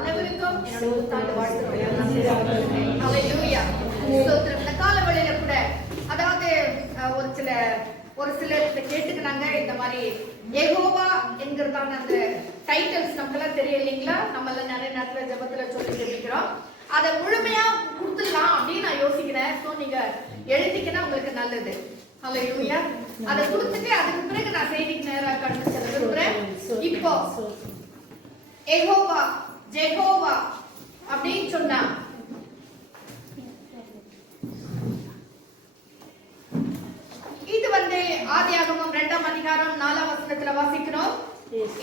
அனைவருக்கும் என்னோட உத்தாண்டு வாழ்த்துக்கள். ஹல்லேலூயா. ஸ்தோத்திரம். இந்த கால வேளையில கூட அதாவது ஒரு சிலர் கேட்டுக்கிறாங்க, இந்த மாதிரி யெகோவா என்கிறதான அந்த டைட்டில்ஸ் நமக்கெல்லாம் தெரியும் இல்லைங்களா? நம்மள நிறைய நேரத்துல ஜெபத்துல சொல்லி கேட்கிறோம். அதை முழுமையா கொடுத்துடலாம் அப்படின்னு நான் யோசிக்கிறேன். ஸோ நீங்க எழுதிக்கினா உங்களுக்கு நல்லது. ஹல்லேலூயா. அதை கொடுத்துட்டு அதுக்கு பிறகு நான் செய்திக்கு நேராக கடந்து செல்ல விரும்புறேன். இப்போ யெகோவா ஜெகோவா அப்படின்னு சொன்னா இது ஆதியாகமம் 2ஆம் அதிகாரம் 4ஆம் வசனத்துல வாசிக்கிறோம்.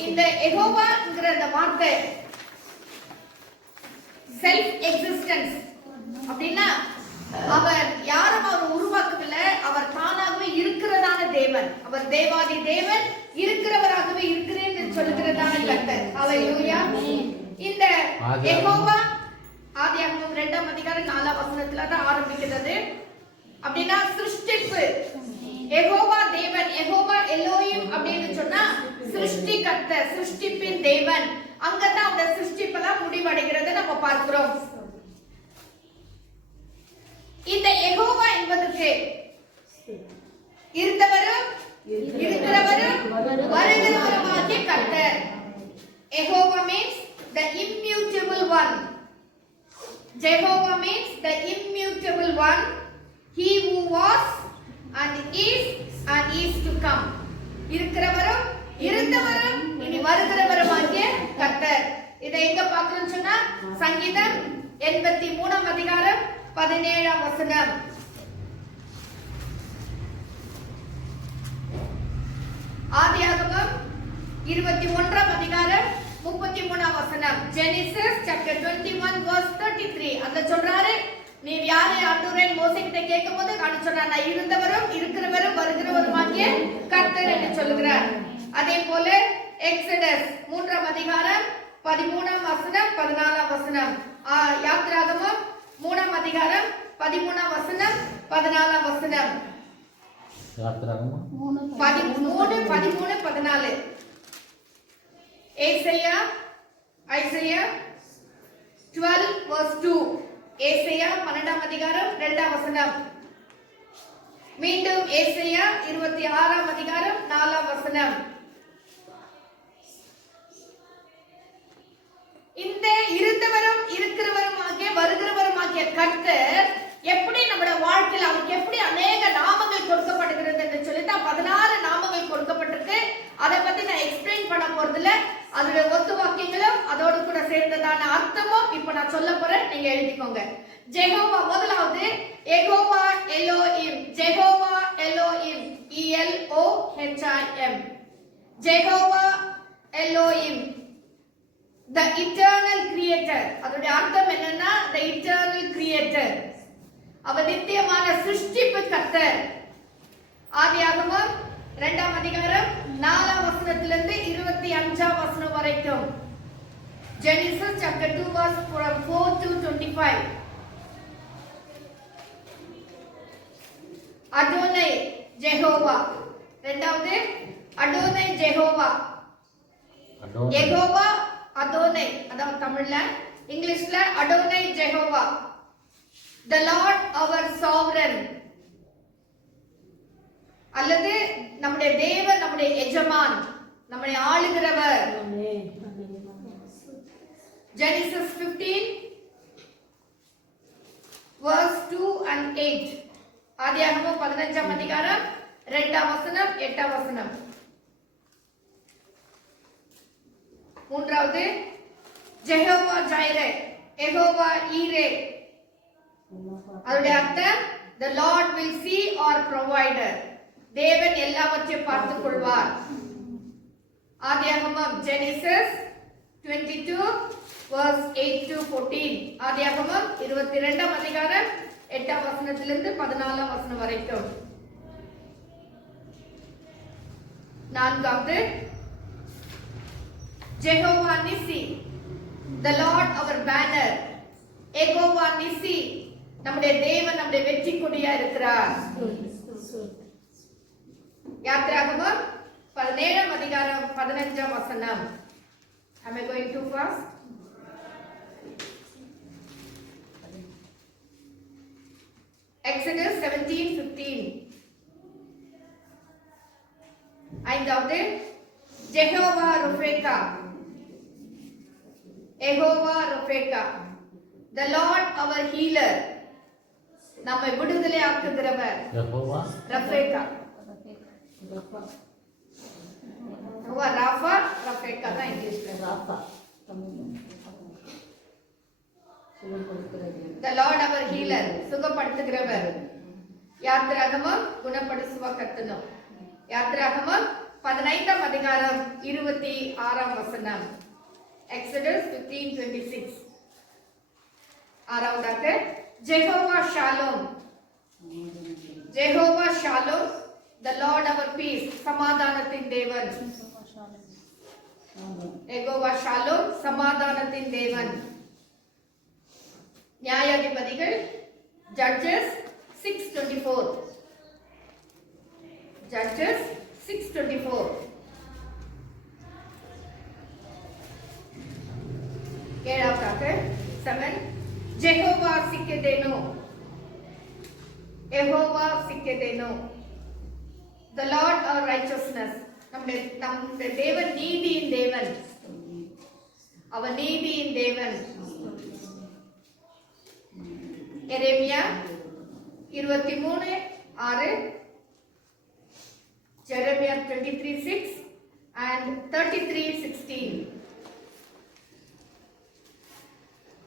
இந்த யெகோவாங்கிற அந்த வார்த்தை செல்ஃப் எக்ஸிஸ்டன்ஸ் அப்படின்னா அவர் யாரும் அவர் உருவாக்கவில்லை, அவர் தானாகவே இருக்கிறதான தேவன். அவர் தேவாதி தேவன், இருக்கிறவராகவே இருக்கிறேன் என்று சொல்லுகிறதான கர்த்தர். ஹல்லேலூயா. இந்த யெகோவா ஆதியாகமம் 2ஆம் அதிகாரம் 4ஆம் வசனத்துல தான் ஆரம்பிக்கிறது. அப்படின்னா சிருஷ்டிப்பு. யெகோவா தேவன், யெகோவா எலோஹிம் அப்படின்னு சொன்னா சிருஷ்டி கர்த்தர், சிருஷ்டிப்பின் தேவன். அங்கதான் அந்த சிருஷ்டிப்பெல்லாம் முடிவடைகிறத நம்ம பார்க்கிறோம். இந்த யெகோவா என்பதற்கு இருந்தவரும் இருக்கிறவரும் வருகிறவருமாகிய கர்த்தர். Jehovah means the immutable one. Jehovah means the immutable one, he who was and is to come. இருக்கிறவரும் இருந்தவரும் இனி வருகிறவருமாகிய கர்த்தர். இதை எங்க பார்க்கணும்னு சொன்னா சங்கீதம் 83ஆம் அதிகாரம் 17ஆம் வசனம். ஆதியாகமம் 21ஆம் அதிகாரம் 33ஆம் வசனம். Genesis chapter 21 verse 33. அங்க சொல்றாரு, நீ யாரை ஆண்டவரே மோசே கிட்ட கேட்கும்போது நான் சொன்னார், நான் இருந்தவரும் இருக்கிறவரும் வருகிறவருமாகிய கர்த்தர் என்று சொல்லுகிறார். அதே போல எக்ஸடஸ் 3ஆம் அதிகாரம் 13ஆம் வசனம் 14ஆம் வசனம். யாத்திராகமம் 3ஆம் அதிகாரம் 13ஆம் வசனம் 14ஆம் வசனம். யாத்திராகமம் 13 13 14. ஏசாயா 12 verse 2. ஏசாயா 12ஆம் அதிகாரம் 2ஆம் வசனம். மீண்டும் ஏசாயா 26ஆம் அதிகாரம் 4ஆம் வசனம். இந்த இருந்தவரும் இருக்கிறவருமாகிய வருகிறவருமாகிய கர்த்தர் எப்படி நம்முடைய வாழ்க்கையில் அவருக்கு எப்படி அநேக நாமங்கள் கொடுக்கப்படுகிறது என்று சொல்லி தான் 16 நாமங்கள் கொடுக்கப்பட்டிருக்கு. அதை பத்தி நான் எக்ஸ்பிளைன் பண்ண போறதில்ல. அதோட ஒத்து வாக்கியங்களும் அதோடு கூட சேர்ந்ததான அர்த்தமும் இப்ப நான் சொல்ல போறேன், நீங்க எழுதிக்கோங்க. ஜெகோவா முதலாவது Jehovah Elohim. Jehovah Elohim, ELOHIM. Jehovah Elohim, the eternal creator. அதோட அர்த்தம் என்னன்னா the eternal creator. அவர் நித்தியமான சிருஷ்டிப்பு கர்த்தர். ஆதியாகமம் 2ஆம் அதிகாரம் 4ஆம் வசனத்திலிருந்து 25ஆம் வசனம் வரைக்கும். Genesis chapter 2 verse 4 to 25. Adonai Jehovah. இரண்டாவது அடோனை ஜெகோவா. யெகோவா அடோனை, அதாவது தமிழ்ல, இங்கிலீஷ்ல Adonai Jehovah. the lord our sovereign, அல்லது நம்முடைய தேவன், நம்முடைய எஜமான், நம்முடைய ஆளுகிறவர். Genesis 15 verse 2 and 8. ஆதியாகமம் 15ஆம் அதிகாரம் 2ஆம் வசனம் 8ஆம் வசனம். மூன்றாவது ஜெகோவா ஜைரே, யெகோவா ஈரே. அதோட அர்த்தம் the lord will see or provider. தேவன் எல்லாவற்றையும் பார்த்துக் கொள்வார். ஆதியாகமம் Genesis 22 verse 8 to 14. ஆதியாகமம் 22ஆம் அதிகாரம் 8ஆம் வசனத்திலிருந்து 14ஆம் வசனம் வரைக்கும். நான்காவது Jehovah Nissi, the lord our banner. Jehovah Nissi, நம்முடைய தேவன், நம்முடைய வெற்றி கொடியா இருக்கிறார். யாத்திராகமம் 17ஆம் அதிகாரம் 15ஆம் வசனம். Am I going too fast? Exodus 17:15. ஐந்தாவது Jehovah Rophecha. Jehovah Rophecha, the Lord our healer, நம்மை விடுதலை ஆக்குகிறவர். யெகோவா ரஃபேகா, ராஃபா, ரஃபேகா தான் இங்கிலீஷ்ல. The Lord our healer, சுகப்படுத்துகிறவர். யாத்திராகமம் குணப்படுத்துவ கர்த்தனும். யாத்திராகமம் 15ஆம் அதிகாரம் 26ஆம் வசனம். Exodus 15:26. ஆறாவதாக Jehovah Shalom. Jehovah Shalom, the Lord our peace, சமாதானத்தின் தேவன். யெகோவா ஷாலோம், சமாதானத்தின் தேவன். நியாயாதிபதிகள் ஜட்ஜஸ் 6:24. ஜட்ஜஸ் 6:24. ஏழாவதாக 7 ஜெகோவா சிக்கெதேனோ. யெகோவா சிக்கெதேனோ, the Lord our righteousness, நம்முடைய தேவன் நீதியின் தேவன். அவர் நீதியின் தேவன். எரேமியா 23:6, Jeremiah 23:6 and 33:16.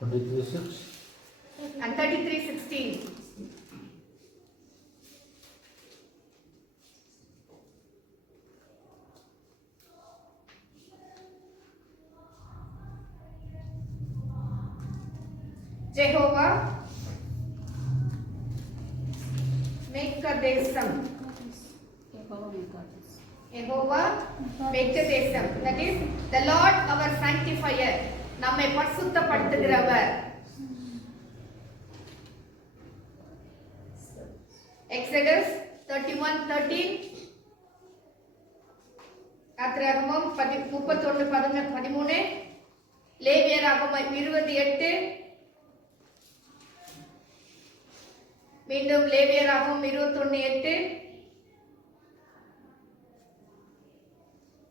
23:6 and 33:16. Jehovah Mekaddesh. Jehovah Mekaddesh, that is the Lord our sanctifier, நம்மை பரிசுத்தப்படுத்துகிறவர். Exodus 31:13. யாத்திராகமம் 31:13. லேவியராகமம் 28. மீண்டும் லேவியராகமம் 21:8.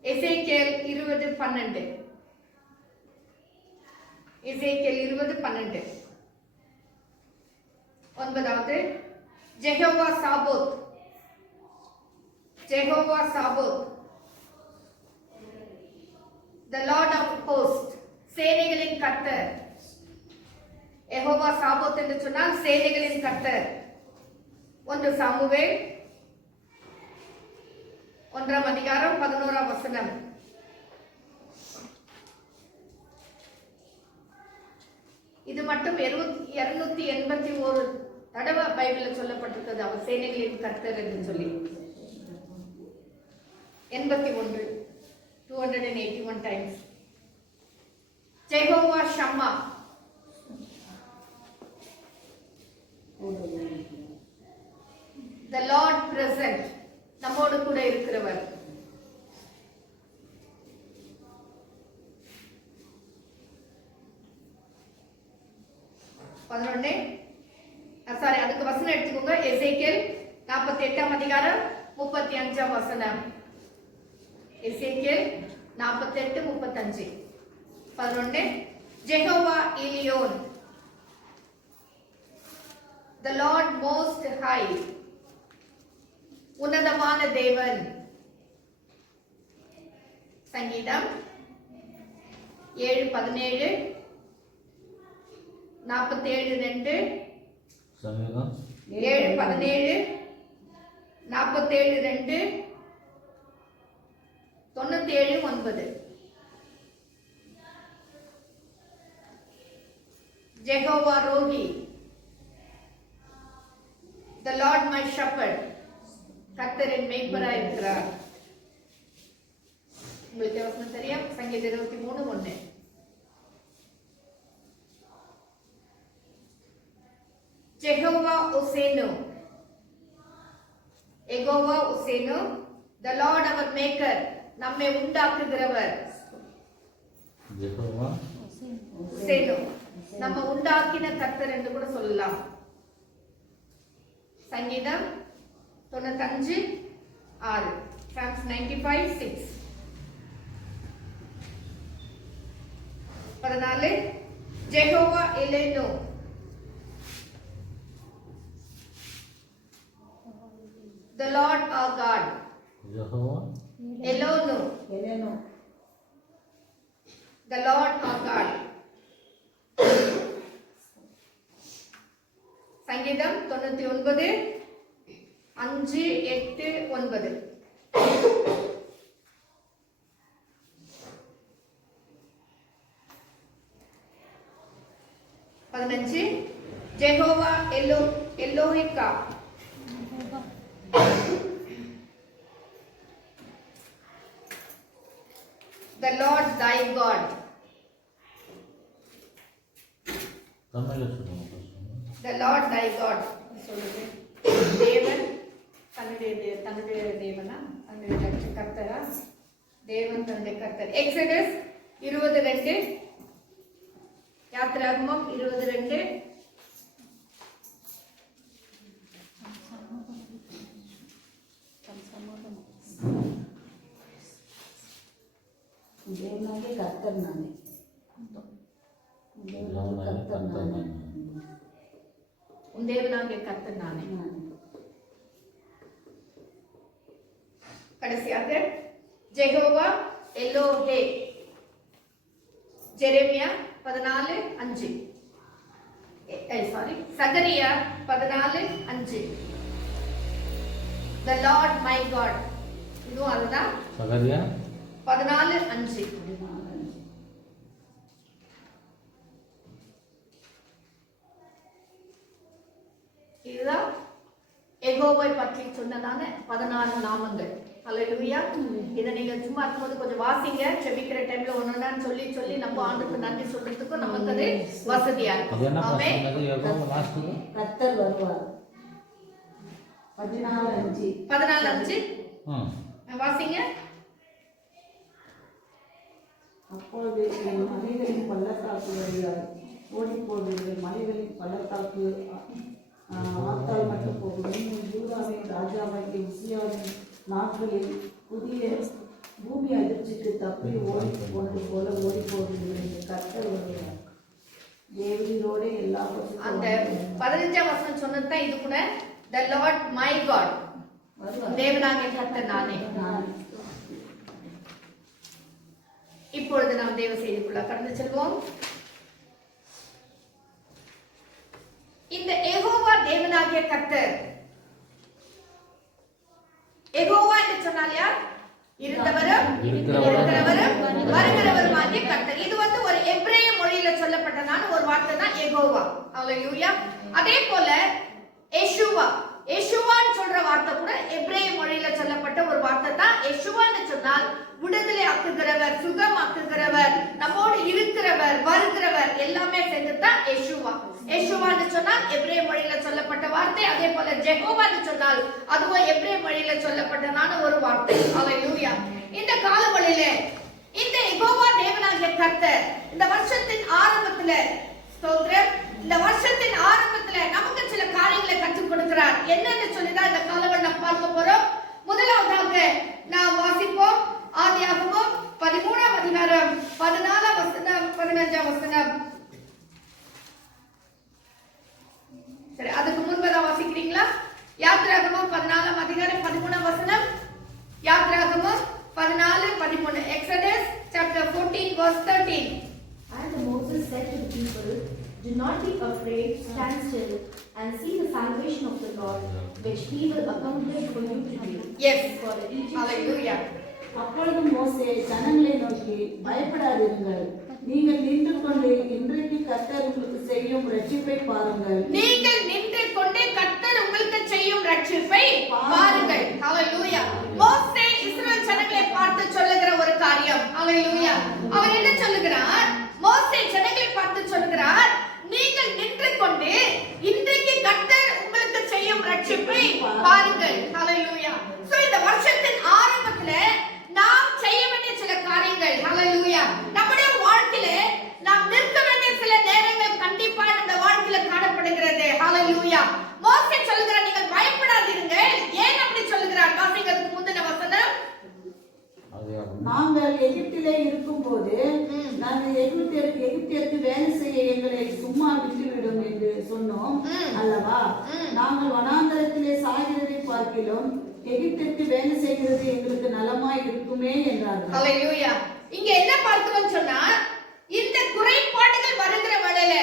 எசேக்கியேல் 20:12. எசேக்கியேல் 20:12. ஒன்பதாவது Jehovah Sabaoth. Jehovah Sabaoth, the Lord of hosts, சேனைகளின் கர்த்தர். யெகோவா சாபோத் என்று சொன்னால் சேனைகளின் கர்த்தர். 1 சாமுவேல் 1ஆம் அதிகாரம் 11ஆம் வசனம். இது மட்டும் 281 தடவை பைபிள்ல சொல்லப்பட்டிருக்கிறது அவர் சேனைகளின் கர்த்தர் என்று சொல்லி. 81, 281 times. Jehovah Shammah, the Lord present, நம்மோடு கூட இருக்கிறவர். அதுக்கு வசனம் எடுத்துக்கோங்க. எசேக்கியேல் 48ஆம் அதிகாரம் 35ஆம் வசனம். எசேக்கியேல் 48:35. 11 Jehovah Elyon, the Lord most high, உன்னதமான தேவன். சங்கீதம் 7:17, 47:2. சங்கீதம் 7:17, 47:2, 97:9. Jehovah Rohi, the Lord my shepherd, கர்த்தரின் மேய்ப்பராய் இருக்கிறார். உங்களுக்கு வசனம் தெரியும். சங்கீதம் 23:1. Jehovah Osenu, Jehovah Osenu, the Lord our maker, நம்மை உண்டாக்குகிறவர். ஜெகோவா ஒசேனோ, நம்ம உண்டாக்கின கர்த்தர் என்று கூட சொல்லலாம். சங்கீதம் 95 6. Psalms 95 6. 14. Jehovah Eleno. The Lord our God. Jehovah Elono. The Lord our God. சங்கீதம் 99 5 8 9. Jehovah Elohika. The Lord thy God. தமிழ்ல சொல்லுங்க. The Lord thy God. சொல்லுங்க. தேவன் தன்னுடைய தேவனா தன்னுடைய கர்த்தரா தேவன் தன்னுடைய கர்த்தர். எக்ஸோடஸ் 22. யாத்திராகமம் 22. தேவனாகிய கர்த்தர் நானே. தேவனாகிய கர்த்தர் நானே. கடைசியாக ஜெகோவா எலோஹே. ஜெரெமியா 14:5. சகரியா 14:5. The Lord my God. இதுவும் அதுதான். சகரியா 14:5. இதுதான் யெகோவாவை பற்றி சொன்னதான 14 நாமங்கள். ஹல்லேலூயா. இதை நீங்க சும்மா இருக்கும்போது கொஞ்சம் வாசிங்க. செபிக்கிற டைம்ல ஒன்னொன்னா சொல்லி சொல்லி நம்ம ஆண்டுக்கு நன்றி சொல்றதுக்கு நமக்கு அது வசதியா இருக்கும். ஆமென். கர்த்தர் வருவார். 14:5. 14:5 வாசிங்க. அப்பொழுது என் மலைகளின் பள்ளத்தாக்கு வழியாய் ஓடி போவீர்கள். மலைகளின் பள்ளத்தாக்கு ஆத்தால் மட்டும் போகும். நீங்கள் யூதாவின் ராஜாவாகிய உசியாவின் நாட்களில் புதிய பூமி அதிர்ச்சிக்கு தப்பி ஓடி போனது போல ஓடி போவீர்கள் என்று கர்த்தர் வருவார். தேவனோட எல்லா அந்த 15ஆம் வசனம் சொன்னதுதான் இது கூட. The Lord my God. தேவனாகிய கர்த்தர் நானே. இப்பொழுது நாம் தேவ செய்திக்குள்ள கடந்து செல்வோம். இந்த யெகோவா தேவனாகிய கர்த்தர். யெகோவா என்று சொன்னால் யார்? இருந்தவரும் இருக்கிறவரும் வருகிறவருமாகிய கர்த்தர். இது ஒரு எபிரேய மொழியில சொல்லப்பட்டதான ஒரு வார்த்தை தான் யெகோவா. ஹல்லேலூயா. அதே போல யெஷுவா. யெஷுவான்னு சொல்ற வார்த்தை கூட எபிரேய மொழியில சொல்லப்பட்ட ஒரு வார்த்தை தான். யெஷுவான்னு சொன்னால் விடுதலை ஆக்குகிறவர், சுகமாக்குகிறவர், நம்மோடு இருக்கிறவர், வருகிறவர் எல்லாமே சேர்ந்துதான் யெஷுவா. யெஷுவான்னு சொன்னால் எபிரேய மொழியில சொல்லப்பட்ட வார்த்தை. அதே போல ஜெகோவான்னு சொன்னால் அதுவும் எபிரேய மொழியில சொல்லப்பட்டதான ஒரு வார்த்தை. ஹல்லேலூயா. இந்த காலவெளியிலே இந்த யெகோவா தேவனாகிய கர்த்தர் இந்த வருஷத்தின் ஆரம்பத்துல ஸ்தோத்திரம், இந்த வருஷத்தின் ஆரம்பத்துல நமக்கு சில காரியங்களை கற்றுக் கொடுக்கிறார். என்னன்னு சொல்லிதான் இந்த காலவெளி நாம் பார்க்க போறோம். முதலாவதாக நாம் வாசிப்போம் ஆதியாகமம் 13ஆம் அதிகாரம் 14ஆம் வசனம் 15ஆம் வசனம். சரி, அதுக்கு முன்பதான் வாசிக்கிறீங்களா? யாத்திராகமம் 14ஆம் அதிகாரம் 13ஆம் வசனம். யாத்திராகமம் 14:13. Exodus chapter 14 verse 13. And Moses said to the people, "Do not be afraid, stand still and see the salvation of the Lord, which he will accomplish for you today." Yes. For the Egyptians. Hallelujah. அப்பொழுது மோசே ஜனங்களை நோக்கி, பயப்படாதீர்கள், நீங்கள் நின்று கொண்டு இன்றைக்கு கர்த்தர் உங்களுக்கு செய்யும் ரட்சிப்பை பாருங்கள். நீங்கள் நின்று கொண்டு கர்த்தர் உங்களுக்கு செய்யும் ரட்சிப்பை பாருங்கள். ஹalleluya. மோசே இஸ்ரவேல் ஜனங்களை பார்த்து சொல்லுகிற ஒரு காரியம். ஹalleluya. அவர் என்ன சொல்லுகிறார்? மோசே ஜனங்களை பார்த்து சொல்லுகிறார், நீங்கள் நின்று கொண்டு இன்றைக்கு கர்த்தர் உங்களுக்கு செய்யும் ரட்சிப்பை பாருங்கள். ஹalleluya. சோ இந்த வருஷத்தின் ஆரம்பத்துல நாம் செய்ய வேண்டிய சில காரியங்கள். ஹalleluya. நம்முடைய வாழ்க்கையில நாம் நிற்க வேண்டிய சில நேரங்கள் கண்டிப்பா நம்ம வாழ்க்கையில காணப்படுகிறது. ஹalleluya. மோசே சொல்கிறார், நீங்கள் நாங்கள் எகிப்திலே இருக்கும்போது நாங்கள் எகிப்தியருக்கு வேலை செய்ய எங்களை சும்மா விட்டுவிடும் என்று சொன்னோம் அல்லவா? நாங்கள் வனாந்தரத்திலே சாகிறதை பார்க்கிலும் எகிப்திற்கு வேலை செய்கிறது எங்களுக்கு நலமாய் இருக்குமே என்றார்கள். ஹல்லேலூயா. இங்க என்ன பார்க்கிறோம் சொன்னா, இந்த குறைபாடுகள் வருகிற வேளையில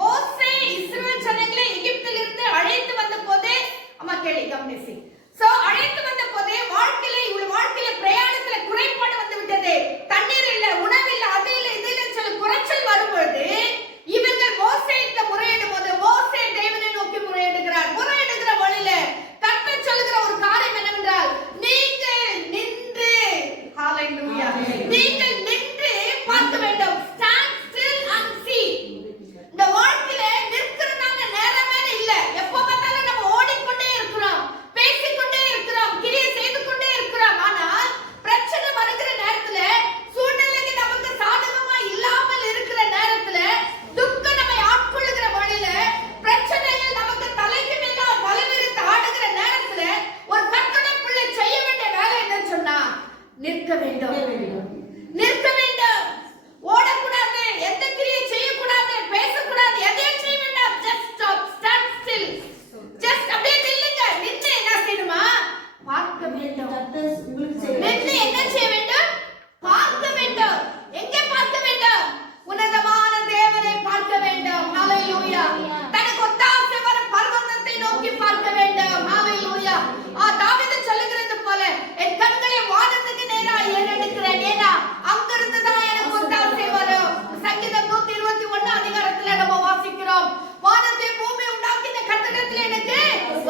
மோசே இஸ்ரவேல் ஜனங்களை எகிப்திலிருந்து அழைத்து வந்த போதே, அம்மா கேளு கவனிசி. சோ அழைத்து வந்த போதே வாழ்க்கையில பிரயாணத்துல குறைபாடு வந்து விட்டது. தண்ணீர் இல்ல, உணவு இல்ல, அது இல்ல, இது இல்ல சொல்லி குறைச்சல் வரும்போது இவர்கள் மோசேயிட்ட முறையிடும் போது மோசே தேவனை நோக்கி முறையிடுகிறார். முறையிடுகிற வழியில கர்த்தர் சொல்லுகிற ஒரு காரியம் என்னவென்றால், நீங்கள் நின்று, ஹalleluya, நீங்கள் நின்று பார்க்க வேண்டும். Stand still and see. இந்த வாழ்க்கையில நிற்கிறதான நேரமே இல்ல. எப்ப பார்த்தாலும் நம்ம ஓடிக்கொண்டே இருக்கிறோம், பேசிக்கொண்டே இருக்கிறோம், கிரியை செய்து கொண்டே இருக்கிறோம். ஆனால் பிரச்சனை வருகிற நேரத்துல, சூழ்நிலைக்கு நமக்கு சாதகமா இல்லாமல் இருக்கிற நேரத்துல, துக்கம் நம்மை ஆட்கொள்ளுகிற வழியில, பிரச்சனைகள் நமக்கு தலைக்கு மேல தலைவிரித்து ஆடுகிற நேரத்துல ஒரு கர்த்தருடைய பிள்ளை செய்ய வேண்டிய வேலை என்னன்னு சொன்னா, நிற்க வேண்டும். நிற்க வேண்டும். ஓடக்கூடாது, எந்த கிரியை செய்யக்கூடாது, பேசக்கூடாது, எதையும் செய்ய வேண்டாம். Just stop, stand still. Just அப்படியே நில்லுங்க. நின்று என்ன செய்யணுமா? பார்க்க வேண்டும். கர்த்தர் உங்களுக்கு நின்று என்ன செய்ய வேண்டும்? பார்க்க வேண்டும். எங்கே பார்க்க வேண்டும்? உன்னதமான தேவனை பார்க்க வேண்டும். ஹalleluya. தனக்கு ஒத்தாசை வரும் பர்வதத்தை நோக்கி பார்க்க வேண்டும். ஹalleluya. தாவீது சொல்லுகிறது போல, என் கண்களை வானத்துக்கு நேராக ஏறெடுக்கிறேன். ஏன்னா அங்கிருந்து தான் எனக்கு ஒத்தாசை வரும். சங்கீதம் 121 அதிகாரத்துல நம்ம வாசிக்கிறோம், வானத்தை பூமி உண்டாக்கின கர்த்தரிடத்தில் எனக்கு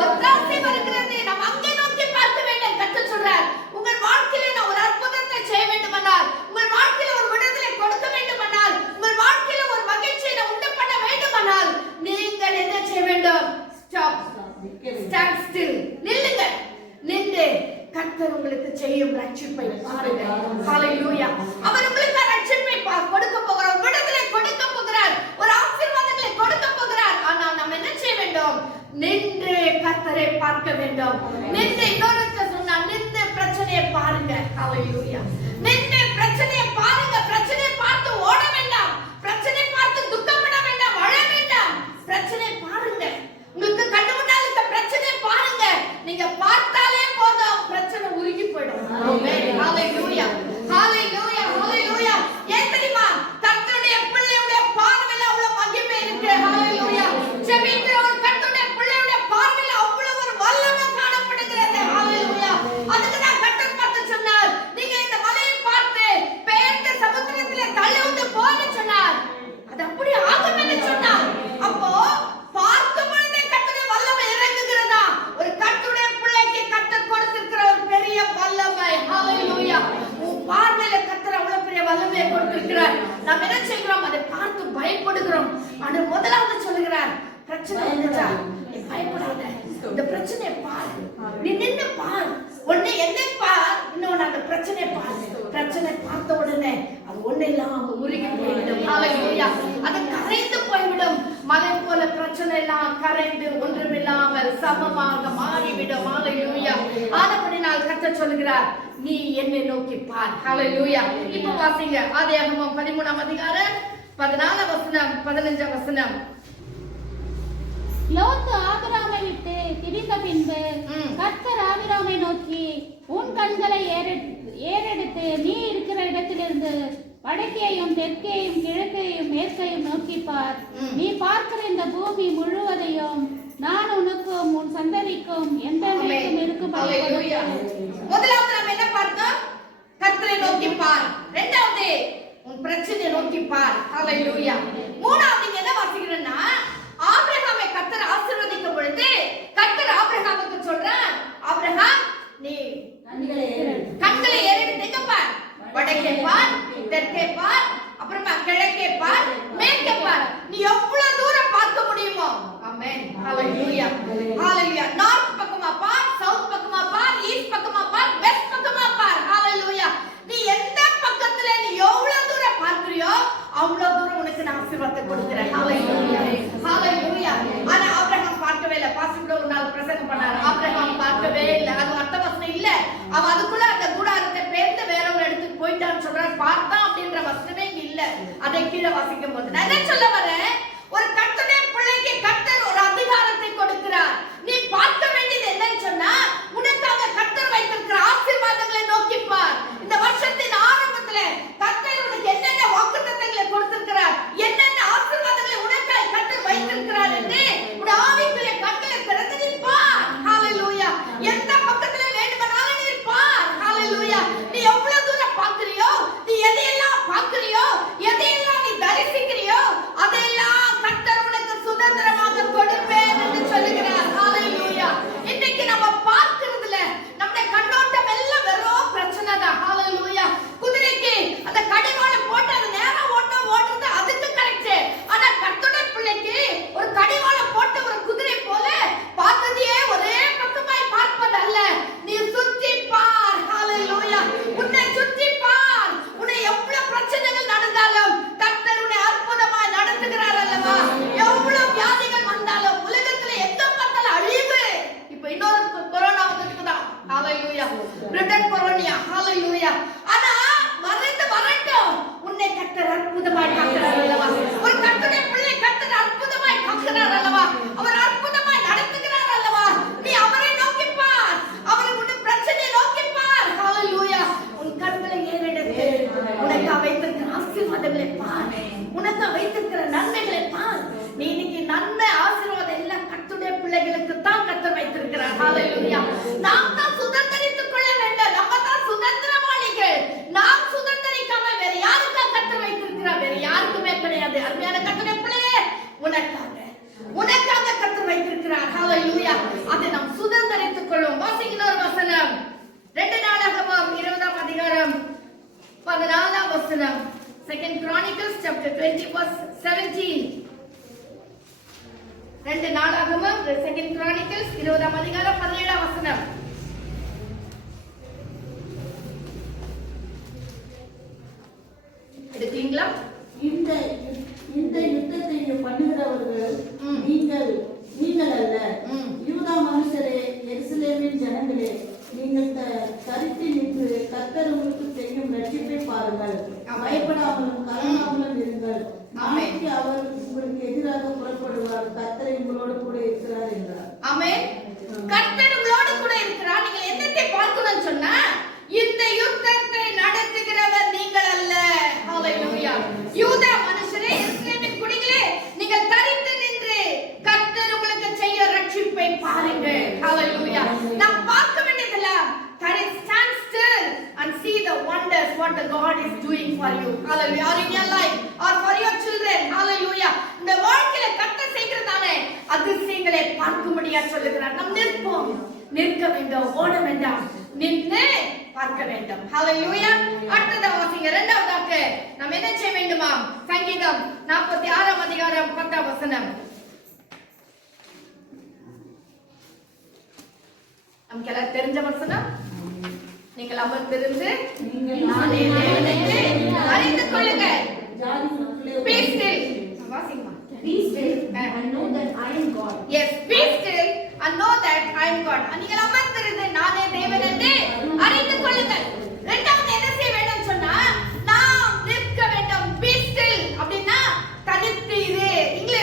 ஒத்தாசை வருகிறது. நம்ம அங்கே நோக்கி பார்க்க வேண்டும். கர்த்தர் சொல்றார், உங்கள் வாழ்க்கையில நான் ஒரு அற்புதத்தை செய்ய வேண்டுமானால், உங்கள் வாழ்க்கையில ஒரு விடுதலை கொடுக்க வேண்டுமானால், உங்கள் வாழ்க்கையில ஒரு மகிழ்ச்சியை நான் உண்டு பண்ண வேண்டுமானால், நீங்கள் என்ன செய்ய வேண்டும்? Stop. Stand still. நில்லுங்க. நின்று கர்த்தர் உங்களுக்கு செய்யும் ரட்சிப்பை பாருங்க. ஹalleluya. அவர் உங்களுக்கு ரட்சிப்பை கொடுக்க போகிறார், விடுதலை கொடுக்க போகிறார், ஒரு ஆசீர்வாதங்களை கொடுக்க போகிறார். ஆனால் நாம் என்ன செய்ய வேண்டும்? நின்று கர்த்தரை பார்க்க வேண்டும். நின்று, இன்னொருத்த சொன்னா, நின்று பிரச்சனையை பாருங்க. ஹalleluya. நின்று பிரச்சனையை பாருங்க. பிரச்சனையை பார்த்து ஓட வேண்டாம், பிரச்சனை பார்த்து துக்கப்பட வேண்டாம், அழ வேண்டாம். பிரச்சனை பாருங்க. உங்களுக்கு கண்ணு முன்னால் இருக்க பிரச்சனை பாருங்க. நீங்க பார்த்தாலே போதும், பிரச்சனை உருகி போய்டும். ஆமென். ஹalleluya. ஹalleluya. ஹalleluya. ஏன் தெரியுமா? கர்த்தருடைய பிள்ளையுடைய பார்வையில அவ்வளவு மகிமை இருக்கு. ஹalleluya. ஜெபிக்கிற ஒரு கர்த்தருடைய பிள்ளையுடைய பார்வையில அவ்வளவு ஒரு வல்லமை காணப்படுகிறது. ஹalleluya. அதுக்கு தான் கர்த்தர் பார்த்து சொன்னார், நீங்க இந்த மலையை பார்த்து பெயர்ந்த சமுத்திரத்திலே தள்ளிவிட்டு போன்னு சொன்னார். அது அப்படி ஆகும்னு சொன்னார். அப்போ பார்க்கும் பொழுதே கர்த்தருடைய வல்லமை இறங்குகிறதா? ஒரு கர்த்தருடைய பிள்ளைக்கு கர்த்தர் கொடுத்திருக்கிற ஒரு பெரிய வல்லமை. ஹalleluya. உன் பார்வையில கர்த்தர் அவ்வளவு பெரிய வல்லமையை கொடுத்திருக்கிறார். நாம் என்ன செய்கிறோம்? அதை பார்த்து பயப்படுகிறோம். ஆனா முதலாவது சொல்லுகிறார், பிரச்சனை வந்துச்சா, நீ பயப்படாத, இந்த பிரச்சனையை பார், நீ நின்று பார். ஒண்ணு என்ன பார், இன்னொன்னு அந்த பிரச்சனை பார். பிரச்சனை பார்த்த உடனே அது ஒண்ணு இல்லாம உருகி போய்விடும். ஹalleluya. அது கரைந்து போய்விடும். மலை போல பிரச்சனை எல்லாம் கரைந்து ஒன்றுமில்லாமல் சமமாக மாறிவிடும். ஹalleluya. ஆனபடியால் கர்த்தர் சொல்கிறார், நீ என்னை நோக்கி பார். ஹalleluya. இப்போ வாசிங்க ஆதியாகமம் 13ஆம் அதிகாரம் 14 வசனம் 15 வசனம். லோத்து ஆபிராமை விட்டு திரிந்த பின்பு கர்த்தர் ஆபிராமை நோக்கி, உன் கண்களை ஏறெடுத்து நீ இருக்கிற இடத்திலிருந்து வடக்கேயும் தெற்கேயும் கிழக்கையும் மேற்கையும் நோக்கி பார். நீ பார்க்கிற இந்த பூமி முழுவதையும் நான் உனக்கும் உன் சந்ததிக்கும் எந்த நிலைக்கும் இருக்கும்படி கொடுப்பேன். முதலாவது நாம் என்ன பார்த்தோம்? கர்த்தரை நோக்கி பார். இரண்டாவது உன் பிரச்சனையை நோக்கி பார். ஹalleluya. மூணாவது என்ன வாசிக்கிறேன்னா, ஆபிரகாமை கர்த்தர் ஆசீர்வதிக்கும் பொழுது கர்த்தர் ஆபிரகாமுக்கு சொல்றார், ஆபிரகாம் நீ கண்களை ஏறெடுத்து எங்க பார்? வடக்கே பார், தெற்கே பார், அப்புறமா கிழக்கே பார், மேற்கே பார். நீ எவ்வளவு தூரம் பார்க்க முடியுமோ. ஆமென். ஹalleluya. ஹalleluya. நார்த் பக்கமா பார், சவுத் பக்கமா பார், ஈஸ்ட் பக்கமா பார், வெஸ்ட் பக்கமா பார். ஹalleluya. நீ எந்த பக்கத்துல நீ எவ்வளவு தூரம் பார்க்கறியோ அவ்வளவு தூரம் உனக்கு நான் ஆசீர்வாதத்தை கொடுக்கிறேன். ஹalleluya. ஹalleluya. ஆனா ஆபிரகாம் பார்க்கவே இல்ல. பாசிபிள் ஒரு நாள் பிரசங்கம் பண்ணாரு. ஆபிரகாம் பார்க்கவே இல்ல. அது அர்த்தவசனம் இல்ல. அவ அதுக்குள்ள அந்த கூடாரத்தை பேர்ந்து வேற ஒரு இடத்துக்கு போயிட்டு அப்படின்ற வசனமே இங்க இல்ல. அதை கீழே வாசிக்கும் போது நான் என்ன சொல்ல வரேன், ஒரு கர்த்தருடைய பிள்ளைக்கு கர்த்தர் ஒரு அதிகாரத்தை கொடுக்கிறார். நீ பார்க்க வேண்டியது என்னன்னு சொன்னா, உனக்காக கர்த்தர் வைத்திருக்கிற ஆசீர்வாதங்களை நோக்கிப்பார். இந்த வருஷத்தின் ஆரம்பத்துல கர்த்தர் உனக்கு என்னென்ன வாக்குத்தத்தங்களை கொடுத்திருக்கிறார், என்னென்ன ஆசீர்வாதங்களை உனக்காக கர்த்தர் வைத்திருக்கிறார் என்று உன் ஆவிக்குரிய கண்களை திறந்து நீ பார். ஹalleluya. எந்த பக்கத்துல வேண்டுமானாலும் நீ பார். ஹalleluya. நீ எவ்வளவு தூரம் பார்க்கறியோ, நீ எதையெல்லாம் பார்க்கறியோ, எதையெல்லாம் நீ தரிசிக்கிறியோ, அதெல்லாம் கர்த்தர் உனக்கு சுதந்திரமாக கொடுப்பேன் என்று சொல்லுகிறார். ஹalleluya. இன்னைக்கு நம்ம பார்க்கிறதுல நம்முடைய கண்ணோட்டம் எல்லாம் வெறும் பிரச்சனை தான். ஹalleluya. குதிரைக்கு அந்த கடிவாளம் போட்டு அது நேரா ஓடுறது அதுக்கு கரெக்ட். ஆனா கர்த்தருடைய பிள்ளைக்கு ஒரு கடிவாளம் போட்டு ஒரு குதிரை போல பார்த்ததையே ஒரே பக்கமாய் பார்ப்பதல்ல, நீ சுத்தி பார். ஹalleluya. உன்னை சுத்தி பார். உன்னை எவ்வளவு பிரச்சனைகள் நடந்தாலும் கர்த்தர் உன்னை அற்புதமாய் நடத்துகிறார் அல்லவா. எவ்வளவு வியாதிகள் வந்தாலும் உலகத்துல எங்க பார்த்தாலும் அழிவு. இப்ப இன்னொரு கொரோனா வந்துட்டுதான். ஹalleluya. Britain corona. ஹalleluya. ஆனா வரட்டும், உன்னை கர்த்தர் அற்புதமாய் காக்கிறார் அல்லவா. ஒரு கர்த்தருடைய பிள்ளை கர்த்தர் அற்புதமாய் காக்கிறார் அல்லவா. அவர் அற்புதமாய் நடத்துகிறார் அல்லவா. நீ அவரை நோக்கி பார். அவர் உன் பிரச்சனையை நோக்கி பார். ஹalleluya. உன் கண்களை ஏறெடுத்து உனக்கு வைத்திருக்கிற ஆசீர்வாதங்களை பார். உனக்கு வைத்திருக்கிற நன்மைகளை பார். நீ இன்னைக்கு நன்மை ஆசீர்வாதம் எல்லாம் கர்த்தருடைய பிள்ளைகளுக்கு தான் கர்த்தர் வைத்திருக்கிறார். ஹalleluya. நாம் தான் சுதந்தரித்துக் கொள்ள வேண்டும். நம்ம தான் சுதந்திரவாளிகள். நாம் சுதந்தரிக்காம வேற யாருக்கா கர்த்தர் வைத்திருக்கிறார்? வேற யாருக்குமே கிடையாது. அருமையான கர்த்தருடைய பிள்ளையே, உனக்காக கர்த்தர் வைத்திருக்கிறார். ஹalleluya. அதை நாம் சுதந்தரித்துக் கொள்ளும். வாசிக்கிற ஒரு வசனம் 2 நாளாகமம் 20ஆம் அதிகாரம் 14ஆம் வசனம். 2 Chronicles chapter 20 verse 17. 2 நாளாகமம் 2 Chronicles 20ஆம் அதிகாரம் 17ஆம் வசனம். எடுத்தீங்களா? இந்த யுத்தத்தை பண்ணுகிறவர்கள் நீங்கள் அல்ல. யூதா மனுஷரே, எருசலேமின் ஜனங்களே, நீங்கள் தரித்து நின்று கர்த்தர் உங்களுக்கு செய்யும் ரட்சிப்பை பாருங்கள். பயப்படாமலும் கலங்காமலும் இருங்கள். நாளைக்கு அவர் உங்களுக்கு எதிராக புறப்படுவார். கர்த்தர் உங்களோடு கூட இருக்கிறார் என்றார். ஆமென். கர்த்தர் உங்களோடு கூட இருக்கிறார். நீங்க என்னத்தை பார்க்கணும்னு சொன்னா, இந்த யுத்தத்தை நடத்துகிறவர் நீங்கள் அல்ல. ஹalleluya. யூதா மனுஷரே, எருசலேமின் குடிகளே, நீங்கள் தரித்து நின்று கர்த்தர் உங்களுக்கு செய்ய ரட்சிப்பை பாருங்கள். ஹalleluya. நாம் பார்க்க வேண்டியதெல்லாம் stand still and see the wonders what the God is doing for you. Hallelujah. Or in your life or for your children. Hallelujah. இந்த வாழ்க்கையில கர்த்தர் செய்கிறதானே அதிசயங்களை பார்க்கும்படியா சொல்லுகிறார். நாம் நிற்க வேண்டும், ஓட வேண்டாம், நின்று பார்க்க வேண்டும். ஹalleluya. அடுத்தது வாசிங்க. இரண்டாவதாக நாம் என்ன செய்ய வேண்டுமா? சங்கீதம் 46ஆம் அதிகாரம் 10ஆம் வசனம். நமக்கு எல்லாம் தெரிஞ்ச வசனம். நீங்கள் அமர்ந்திருந்து நானே தேவன் என்று அறிந்து கொள்ளுங்கள். Be still. வாசிங்கம்மா. Be still and know that I am God. Yes, be still and know that I am God. நீங்கள் அமர்ந்திருந்து நானே தேவன் என்று அறிந்து கொள்ளுங்கள். இரண்டாவது என்ன செய்ய வேண்டும் சொன்னா, நாம் நிற்க வேண்டும். Be still அப்படினா தனித்து இரு. இங்க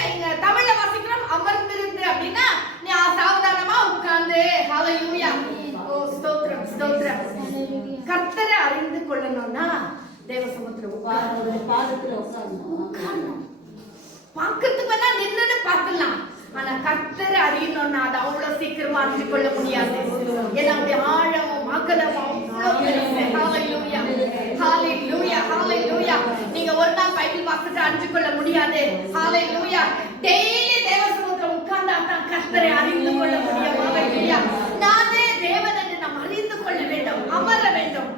தமிழ்ல வாசிக்கிறோம் அமர்ந்திருந்து அப்படினா நீ சாவதானமா உட்கார்ந்து. ஹalleluya. ஓ ஸ்தோத்திரம் ஸ்தோத்திரம். கர்த்தரை அறிந்து கொள்ளணும்னா தேவ சமூகத்துல பாதத்துல உட்காரணும். பார்க்கிறதுக்கு வேணா நின்னு பார்க்கலாம். ஆனா கர்த்தரை அறியணும்னா அது அவ்வளவு சீக்கிரமா அறிந்து கொள்ள முடியாது. ஏன்னா அப்படி ஆழமும் அகலமும் அவ்வளவு பெருசு. ஹalleluya. ஹalleluya. ஹalleluya. நீங்க ஒரு நாள் பைபிள் வாசித்து அறிந்து கொள்ள முடியாது. ஹalleluya. டெய்லி தேவ சமூகத்துல உட்கார்ந்தா தான் கர்த்தரை அறிந்து கொள்ள முடியும். ஹalleluya. நானே தேவன் என்று நாம் அறிந்து கொள்ள வேண்டும். அமர வேண்டும்,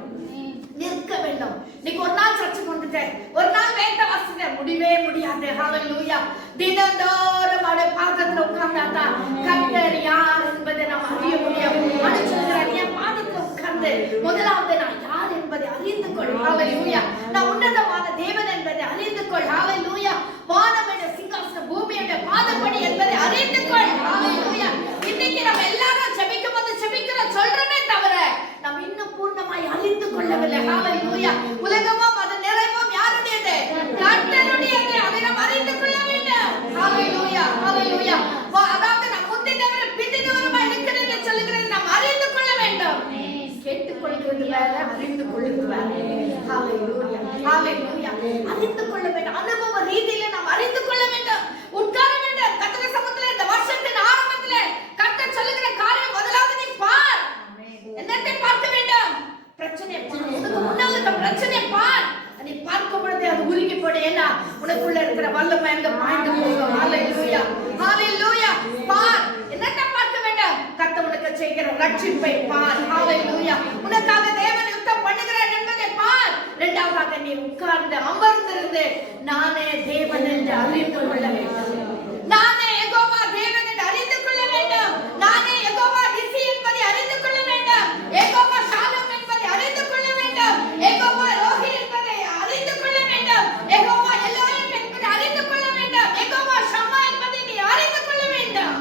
நிற்க வேண்டும். நீங்க ஒரு நாள் சர்ச்சுக்கு வந்துட்டேன், ஒரு நாள் வேத வாசிக்க முடியவே முடியாது. ஹalleluya. தினந்தோறும் அவருடைய பாதத்துல உட்கார்ந்தா கர்த்தர் யார் என்பதை நாம் அறிய முடியும். மனுஷன் என் பாதத்துல உட்கார்ந்து முதலாவது நான் யார் என்பதை அறிந்து கொள். ஹalleluya. நான் உன்னதமான தேவன் என்பதை அறிந்து கொள். ஹalleluya. வானமேட சிங்காசனம் பூமியோட பாதப்படி என்பதை அறிந்து கொள். ஹalleluya. இன்னைக்கு நம்ம எல்லாரும் ஜெபிக்கும் போது ஜெபிக்கிறோம் சொல்றமே தவிர நாம் இன்னும் பூர்ணமாய் அறிந்து கொள்ளவில்லை. ஹalleluya. உலகமும் அது நிறைவும் கர்த்தருடையது. அதை நாம் அறிந்து கொள்ள வேண்டும். ஹalleluya, ஹalleluya. அதாவது நாம் முந்தினவரும் பிந்தினவருமாய் இருக்கிறேன் என்று சொல்லுகிறது நாம் அறிந்து கொள்ள வேண்டும். கேட்டுக்கொள்கிறது வேற, அறிந்து கொள்வது வேற. ஹalleluya, ஹalleluya. அறிந்து கொள்ள வேண்டும். அனுபவ ரீதியில நாம் அறிந்து கொள்ள வேண்டும். உட்கார வேண்டும். கர்த்தருடைய சமூகத்திலே இந்த வருஷத்தின் ஆரம்பத்திலே கர்த்தர் சொல்லுகிற காரியம் முதலாவது நீ பார். என்னத்தை பார்க்க வேண்டும்? பிரச்சனை பார். உனக்கு முன்னால இருக்க பிரச்சனை பார். நீ பார்க்கும் பொழுது அது உருகி போடு. ஏன்னா உனக்குள்ள இருக்கிற வல்லமை அங்க பாய்ந்து போகும். ஹalleluya, ஹalleluya. பார். என்னத்தை பார்க்க வேண்டும்? கர்த்தர் உனக்கு செய்கிற ரட்சிப்பை பார். ஹalleluya. உனக்காக தேவன் யுத்தம் பண்ணுகிறார் என்பதை பார். இரண்டாவதாக நீ உட்கார்ந்து அமர்ந்திருந்து நானே தேவன் என்று அறிந்து கொள்ள வேண்டும். நானே யெகோவா தேவன் என்று அறிந்து கொள்ள வேண்டும். நானே யெகோவா நிசி என்பதை அறிந்து கொள்ள வேண்டும். யெகோவா ஷாலோம் என்பதை அறிந்து கொள்ள வேண்டும். யெகோவா ரோஹி என்பதை அறிந்து கொள்ள வேண்டும். யெகோவா எலோஹிம் என்பதை அறிந்து கொள்ள வேண்டும். யெகோவா ஷம்மா என்பதை நீ அறிந்து கொள்ள வேண்டும்.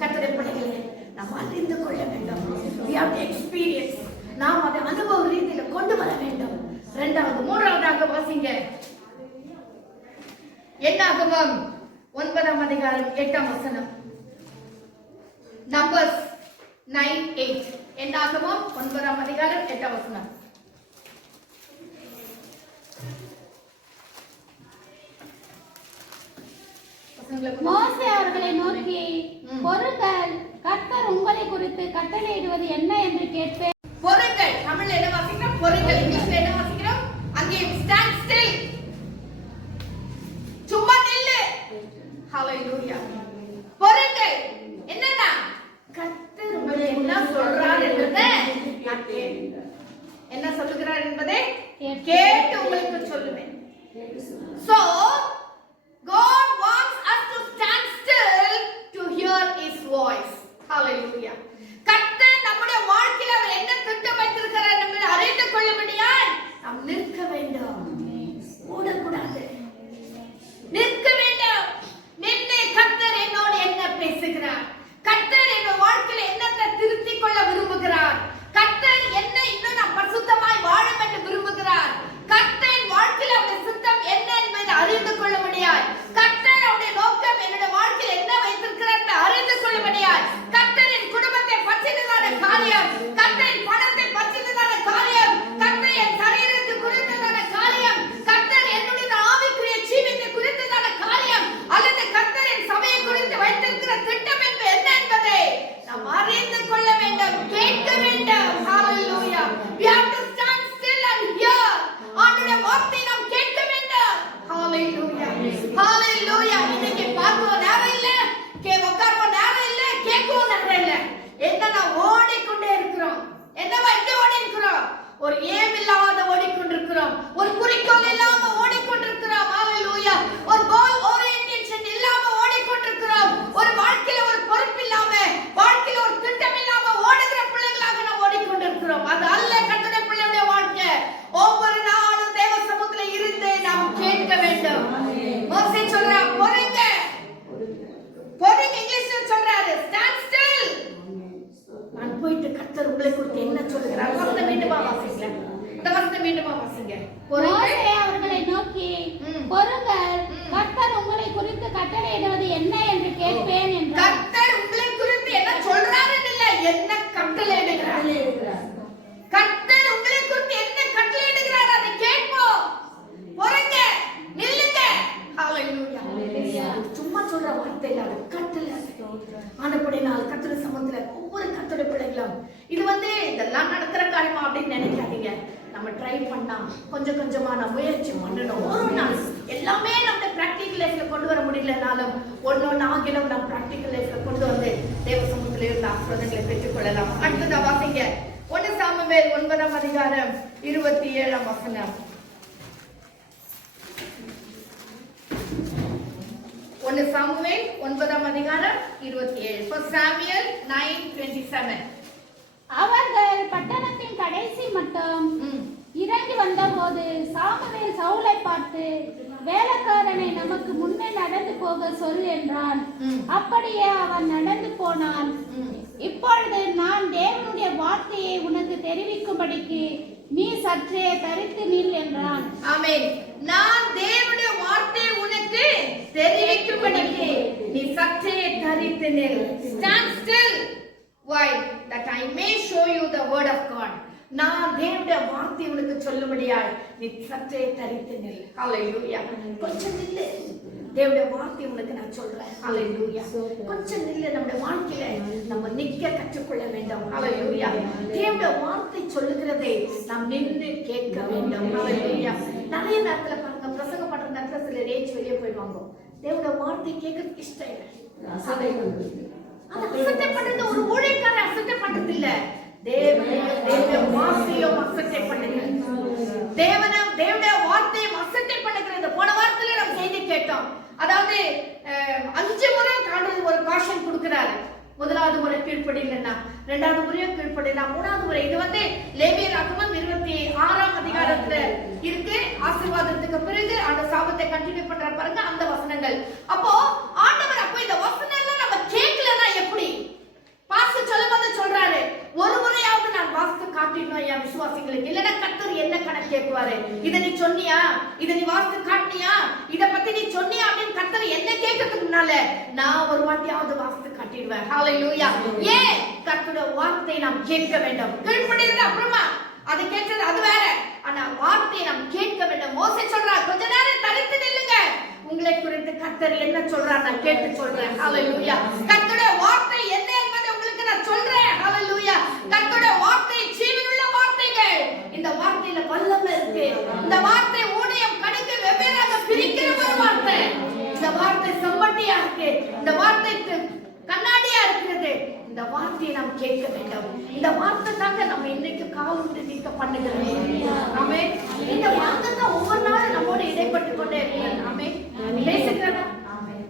கர்த்தருடைய பிள்ளைகளே, நாம் அறிந்து கொள்ள வேண்டும். we have to experience. நாம் அதை அனுபவ ரீதியில கொண்டு வர வேண்டும். இரண்டாவது மூன்றாவதாக வாசிங்க. என்னாகமம் 9ஆம் அதிகாரம் 8ஆம் வசனம். நம்பர்ஸ் 9:8. என்னாகமம் 9ஆம் அதிகாரம் 8ஆம் வசனம். மோசே அவர்களை நோக்கி, பொறுங்கள், கர்த்தர் உங்களை குறித்து கட்டளையிடுவது என்ன என்று கேட்பேன். பொறுங்கள். தமிழ்ல என்ன வாசிக்கிறோம்? பொறுங்கள். இங்கிலீஷ்ல என்ன வாசிக்கிறோம்? அங்கே stand still. சும்மா நில்லு. ஹalleluya. பொறுங்கள். என்னன்னா கர்த்தர் உங்களை என்ன சொல்றார் என்பதை நான் கேட்கிறேன். என்ன சொல்லுகிறார் என்பதை கேட்டு உங்களுக்கு சொல்லுவேன். So God wants us to stand still to hear his voice. Hallelujah. கர்த்தர் நம்முடைய வாழ்க்கையில அவர் என்ன திட்டம் வைத்திருக்கிறார் என்பதை அறிந்து கொள்ளும்படியாய் நாம் நிற்க வேண்டும். ஓடக்கூடாது. நிற்க வேண்டும். நின்று கர்த்தர் என்னோடு என்ன பேசுகிறார்? கர்த்தர் என் வாழ்க்கையில என்னத்தை திருத்திக் கொள்ள விரும்புகிறார்? கர்த்தர் என்ன இன்னும் நான் பரிசுத்தமாய் வாழும் என்று விரும்புகிறார்? கர்த்தர் வாழ்க்கையில அவருடைய சித்தம் என்ன என்பதை அறிந்து கொள்ளும்படியாய், கர்த்தர் அவருடைய நோக்கம் என்னுடைய வாழ்க்கையில் என்ன வைத்திருக்கிறார் என்று அறிந்து கொள்ளும்படியாய், கர்த்தரின் குடும்பத்தை பற்றினதான காரியம், கர்த்தரின் பணத்தை பற்றினதான காரியம், கர்த்தர் என் சரீரத்தை குறித்ததான காரியம், கர்த்தர் என்னுடைய ஆவிக்குரிய ஜீவியத்தை குறித்ததான காரியம், அல்லது கர்த்தர் என் சபையை குறித்து வைத்திருக்கிற திட்டம் என்ன என்பதை நாம் அறிந்து கொள்ள வேண்டும், கேட்க வேண்டும். ஹalleluya. We have to stand still and hear. ஆண்டவருடைய வார்த்தையை நாம் கேட்க வேண்டும். ஹalleluya, ஹalleluya. இன்னைக்கு பார்க்க நேரம் இல்ல, உட்கார்வ நேரம் இல்ல, கேட்கவும் நேரம் இல்ல. என்ன ஓடிக்கொண்டே இருக்கிறோம். என்னவா எப்படி ஓடி இருக்கிறோம்? ஒரு ஏம் இல்லாத ஓடிக்கொண்டிருக்கிறோம். ஒரு குறிக்கோள் இல்லாம ஓடிக்கொண்டிருக்கிறோம். ஹalleluya. ஒரு கோல் ஓரியன்டேஷன் இல்லாம ஓடிக்கொண்டிருக்கிறோம். ஒரு வாழ்க்கையில ஒரு பொறுப்பு இல்லாம, வாழ்க்கையில ஒரு திட்டம் இல்லாம ஓடுகிற பிள்ளைகளாக நாம் ஓடிக்கொண்டிருக்கிறோம். அது அல்ல கர்த்தருடைய பிள்ளையுடைய வாழ்க்கை. ஒவ்வொரு நாளும் தேவ சமூகத்துல இருந்து நாம் கேட்க வேண்டும். மோசே சொல்றார், பொறுங்க. பொறுங்க. இங்கிலீஷ்ல சொல்றாரு stand still. நான் போயிட்டு கர்த்தர் உங்களை குறித்து என்ன சொல்கிறார்? வசனம் மீண்டுமா வாசிங்க. இந்த வசனம் மீண்டுமா வாசிங்க. மோசே அவர்களை நோக்கி, பொறுங்கள், கர்த்தர் உங்களை குறித்து கட்டளையிடுவது என்ன என்று கேட்பேன் என்றார். கர்த்தர் உங்களை குறித்து என்ன சொல்றாருன்னு இல்ல, என்ன கட்டளையிடுகிறார். கர்த்தர் உங்களை குறித்து என்ன கட்டளையிடுகிறார் அதை கேட்போம். பொறுங்க, நில்லுங்க. ஹalleluya. சும்மா சொல்ற வார்த்தை இல்ல, அது கட்டளை. ஆனபடினால் கர்த்தருடைய சமூகத்துல ஒவ்வொரு கர்த்தருடைய பிள்ளைகளும் இது இதெல்லாம் நடக்கிற காரியமா அப்படின்னு நினைக்காதீங்க. நம்ம ட்ரை பண்ணா கொஞ்சம் கொஞ்சமா நம்ம முயற்சி பண்ணணும். ஒரு நாள் எல்லாமே நம்ம பிராக்டிகல் லைஃப்ல கொண்டு வர முடியலனாலும் ஒன்னொன்னு ஆகிலும் நம்ம பிராக்டிகல் லைஃப்ல கொண்டு வந்து தேவ சமூகத்திலே இருந்து ஆசீர்வாதங்களை பெற்றுக் கொள்ளலாம். அடுத்ததா வாசிங்க 1 சாமுவேல் 9ஆம் அதிகாரம் 27ஆம் வசனம். 1 சாமுவேல் 9ஆம் அதிகாரம் 27. First Samuel 9:27. அவர்கள் பட்டணத்தின் கடைசி மட்டும் இறங்கி வந்தபோது சாமுவேல் சவுலை பார்த்து, வேலைக்காரனை நமக்கு முன்னே நடந்து போக சொல் என்றான். அப்படியே அவன் நடந்து போனான். இப்பொழுது நான் தேவனுடைய வார்த்தையை உனக்கு தெரிவிக்கும்படிக்கு நீ சற்றே தரித்து நில் என்றான். ஆமென். நான் தேவனுடைய வார்த்தையை உனக்கு தெரிவிக்கும்படிக்கு நீ சற்றே தரித்து நில். Stand still. Why? That I may show you the word of God. நான் தேவனுடைய வார்த்தை உனக்கு சொல்லும்படியாய் நீ சற்றே தரித்து நில். ஹalleluya. கொஞ்சம் நில்லு. தேவனுடைய வார்த்தை உனக்கு நான் சொல்றேன். ஹalleluya. கொஞ்சம் நில்லு. நம்முடைய வாழ்க்கையில நம்ம நிக்க கற்றுக்கொள்ள வேண்டும். ஹalleluya. தேவனுடைய வார்த்தை சொல்லுகிறதை நாம் நின்று கேட்க வேண்டும். ஹalleluya. நிறைய நேரத்துல பாருங்க, பிரசங்கம் பண்ற நேரத்துல சில ரேஞ்ச் வெளியே போயிடுவாங்க. தேவனுடைய வார்த்தை கேட்கறதுக்கு இஷ்டம் இல்லை. அசட்டை பண்றது ஒரு ஊழியக்காரர் அசட்டை பண்றது இல்ல. தேவனுடைய வார்த்தையும் அசட்டை பண்ணுங்க. தேவனுடைய வார்த்தையும் அசட்டை பண்ணுகிறது. போன வாரத்துல நம்ம செய்தி கேட்டோம். அதாவது 5 முறை தாண்டது ஒரு காஷன் கொடுக்கிறாரு. முதலாவது முறை கீழ்ப்படினா, 2வது முறையும் கீழ்ப்படினா, 3வது முறை. இது லேவியராகமம் 26ஆம் அதிகாரத்துல இருக்கு. ஆசீர்வாதத்துக்கு பிறகு அந்த சாபத்தை கண்டினியூ பண்ற பாருங்க அந்த வசனங்கள். அப்போ ஆண்டவர் அப்போ இந்த வசனம் எல்லாம் நம்ம கேட்கலன்னா எப்படி? பாஸ்டர் சொல்லும்போது சொல்றாரு, ஒரு முறையாவது நான் வாசித்து காட்டிடணும் என் விசுவாசிகளுக்கு, இல்லைன்னா கர்த்தர் என்ன கணக்கு கேட்குவாரு. இதை நீ சொன்னியா, இதை நீ வாசித்து காட்டினியா, இதை பத்தி நீ சொன்னியா அப்படின்னு கர்த்தர் என்ன கேட்கறதுக்கு முன்னால நான் ஒரு வாட்டியாவது வாசித்து காட்டிடுவேன். ஹalleluya. ஏன்? கர்த்தருடைய வார்த்தையை நாம் கேட்க வேண்டும். கீழ்ப்படிறது அப்புறமா அதை கேட்கறது அது வேற. ஆனா வார்த்தையை நாம் கேட்க வேண்டும். மோசே சொல்றார், கொஞ்ச நேரம் தரித்து நில்லுங்க, உங்களை குறித்து கர்த்தர் என்ன சொல்றார் நான் கேட்டு சொல்றேன். ஹalleluya. கர்த்தருடைய வார்த்தை என்ன என்பதை உங்களுக்கு நான் சொல்றேன். ஹalleluya. கர்த்தருடைய வார்த்தை ஜீவனுள்ள வார்த்தைகள். இந்த வார்த்தையில வல்லமை இருக்கு. இந்த வார்த்தை ஊழியம் கணக்கு வெவ்வேறாக பிரிக்கிற ஒரு வார்த்தை. இந்த வார்த்தை செம்மட்டியா இருக்கு. இந்த வார்த்தை கண்ணாடியா இருக்கிறது. இந்த வார்த்தையை நாம் கேட்க வேண்டும். இந்த வார்த்தை தாங்க நம்ம இன்னைக்கு காலூன்றி நீக்க பண்ணுகிறோம். ஆமென். இந்த வார்த்தை தான் ஒவ்வொரு நாளும் நம்மோட இடைப்பட்டு கொண்டே இருக்கிறது. ஆமென். பேசுகிறதா?